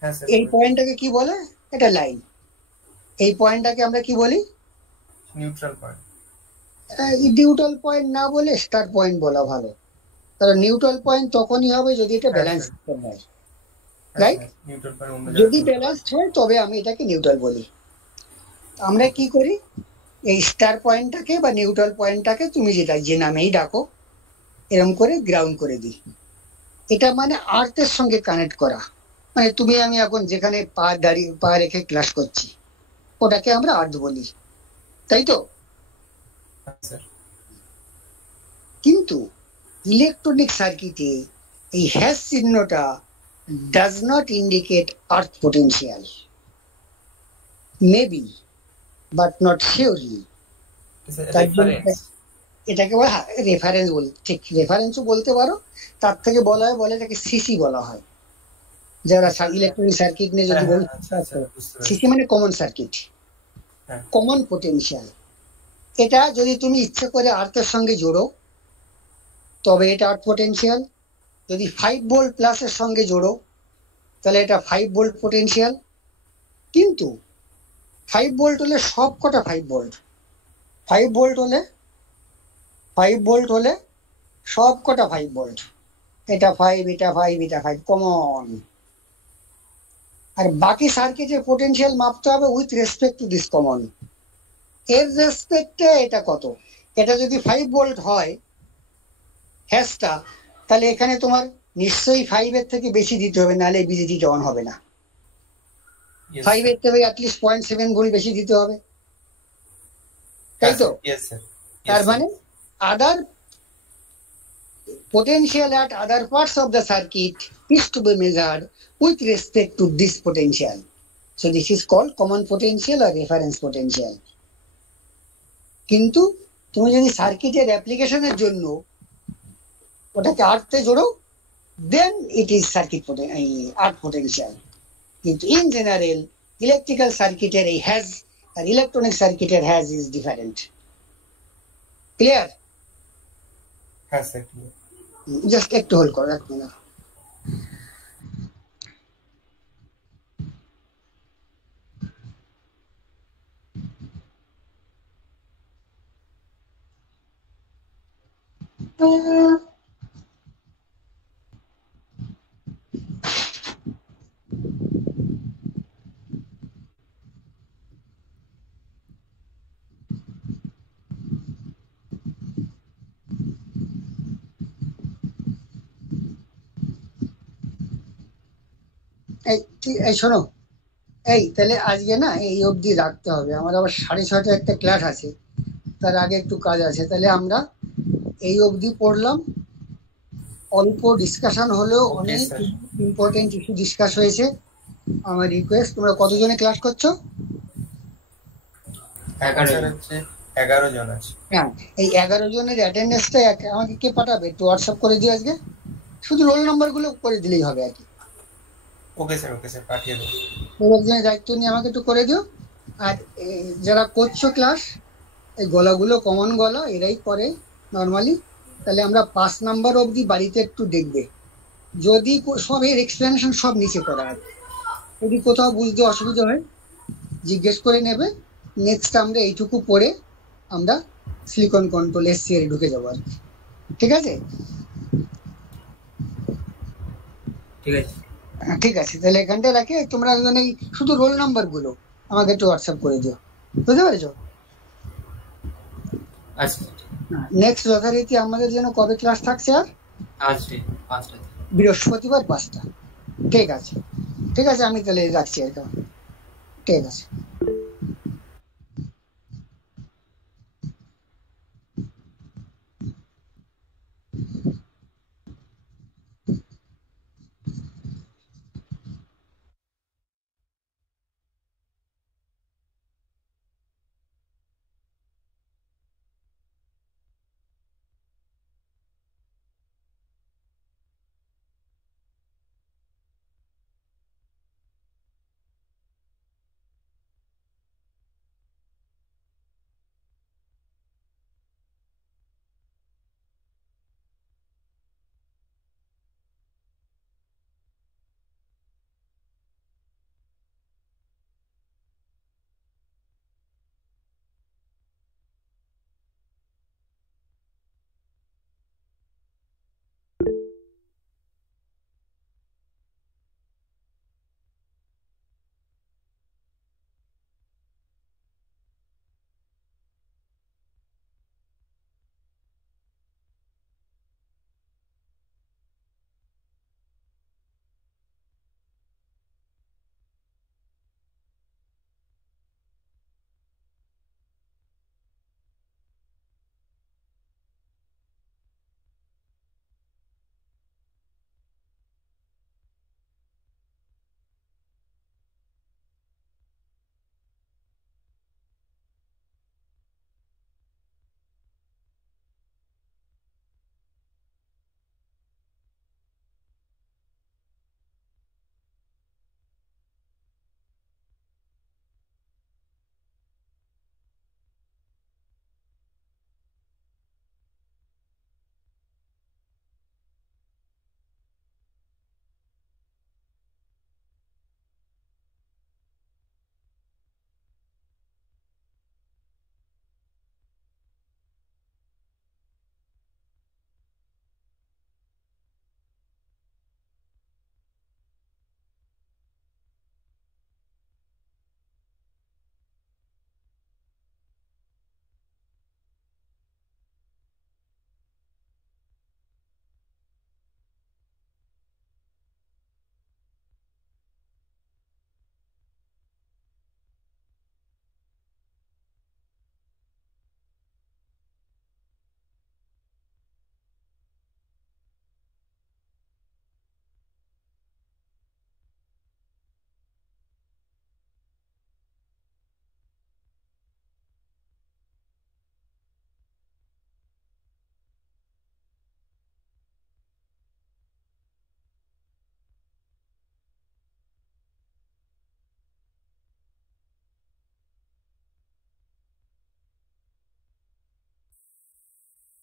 হ্যাঁ স্যার, এই পয়েন্টটাকে কি বলে? এটা লাইন। এই পয়েন্টটাকে আমরা কি বলি? Neutral point. নিউট্রাল পয়েন্ট না বলে স্টার পয়েন্ট বলা ভালো, কারণ নিউট্রাল পয়েন্ট তখনই হবে যদি এটা ব্যালেন্স হয়, রাইট? নিউট্রাল পয়েন্ট অন্য যদি ব্যালেন্সড হয় তবে আমি এটাকে নিউট্রাল বলি। আমরা কি করি, এই স্টার পয়েন্টটাকে বা নিউট্রাল পয়েন্টটাকে তুমি যেটা যে নামেই ডাকো এরকম করে গ্রাউন্ড করে দিই। এটা মানে আর্থের সঙ্গে কানেক্ট করা, মানে তুমি আমি এখন যেখানে পা রেখে ক্লাস করছি ওটাকে আমরা আর্থ বলি, তাই তো? স্যার। কিন্তু ইলেকট্রনিক সার্কিটে এই হ্যাশ চিহ্নটা does not indicate earth potential, maybe but not surely. এটাকে বলা রেফারেন্স বলি, ঠিক রেফারেন্সও বলতে পারো, তার থেকে বলা হয় বলে এটাকে সিসি বলা হয়। যারা ইলেকট্রনিক সার্কিট নিয়ে যদি বলি, সিসি মানে কমন সার্কিট, কমন পোটেনশিয়াল। এটা যদি তুমি ইচ্ছে করে আর্থের সঙ্গে জোড়ো তবে এটা আর্থ পোটেনশিয়াল, যদি 5 ভোল্ট প্লাসের সঙ্গে জোড়ো তাহলে এটা 5 ভোল্ট পোটেনশিয়াল। কিন্তু 5 ভোল্ট হলে সব কটা 5 ভোল্ট, 5 ভোল্ট হলে সব কটা 5 ভোল্ট, এটা 5 এটা 5 এটা 5 কমন। আর বাকি সার্কিটের পোটেনশিয়াল মাপতে হবে with respect to this common, এর রেসপেক্টে এটা কত। এটা যদি 5 ভোল্ট হয় হ্যাশটা, তাহলে এখানে তোমার নিশ্চয়ই 5 এর থেকে বেশি দিতে হবে, নাহলে বিজেটিটা অন হবে না। 5 এর থেকে অ্যাটলিস্ট 0.7 ভোল্ট বেশি দিতে হবে, তাই তো? তার মানে other potential at other parts of the circuit is to be measured with respect to this potential. So this is called common potential or reference potential. কিন্তু তুমি যদি সার্কিটের অ্যাপ্লিকেশনের জন্য ওটাকে আর্থে জোড়ো, then it is circuit earth potential. কিন্তু in general electrical সার্কিটের এই has আর ইলেকট্রনিক সার্কিটের has is different. Clear? হ্যাঁ স্যার, ক্লিয়ার। জাস্ট একটু হোল্ড করো, এক মিনিট। এই শোনো, এই তাহলে আজকে না এই অবধি রাখতে হবে, আমার আবার 6:30 একটা ক্লাস আছে, তার আগে একটু কাজ আছে। তাহলে আমরা এই অবধি পড়লাম, অল্প ডিসকাশন হলেও ওকে অনেক স্যার। ইম্পর্টেন্ট ইস্যু ডিসকাস হয়েছে। আমার রিকোয়েস্ট, তোমরা কতজনে ক্লাস করছো? 11 স্যার জন। হচ্ছে 11 জন আছে। হ্যাঁ, এই 11 জনের অ্যাটেন্ডেন্সটা আমাকে কে পাঠাবে, একটু হোয়াটসঅ্যাপ করে দিও আজকে, শুধু রোল নাম্বার গুলো করে দিলেই হবে আর কি। ওকে স্যার পাঠিয়ে দেবো। একজনের দায়িত্ব নিয়ে আমাকে একটু করে দিও। আর যারা করছো ক্লাস, এই গলাগুলো কমন গলা, এরাই করে নর্মালি। তাহলে আমরা 5 নাম্বার অবধি বাড়িতে একটু দেখবে, যদি সব এর এক্সপ্লেনেশন সব নিচে করা আছে, যদি কোথাও বুঝতে অসুবিধা হয় জিজ্ঞেস করে নেবে। নেক্সট আমরা এইটুকু পড়ে আমরা সিলিকন কন্ট্রোল এসসি এর ঢুকে যাবো আর কি। ঠিক আছে? ঠিক আছে। ঠিক আছে, তাহলে এখানটা রাখে, তোমরা একজন এই শুধু রোল নাম্বার গুলো আমাকে একটু হোয়াটসঅ্যাপ করে দিও, বুঝতে পেরেছো? আচ্ছা, নেক্সট যথারীতি আমাদের যেন কবে ক্লাস থাকছে? আর আজকে 5টা। বৃহস্পতিবার 5টা। ঠিক আছে, ঠিক আছে, আমি তাহলে রাখছি একদম। ঠিক আছে।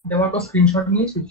দেওয়ার পর স্ক্রিনশট নিয়েছিস?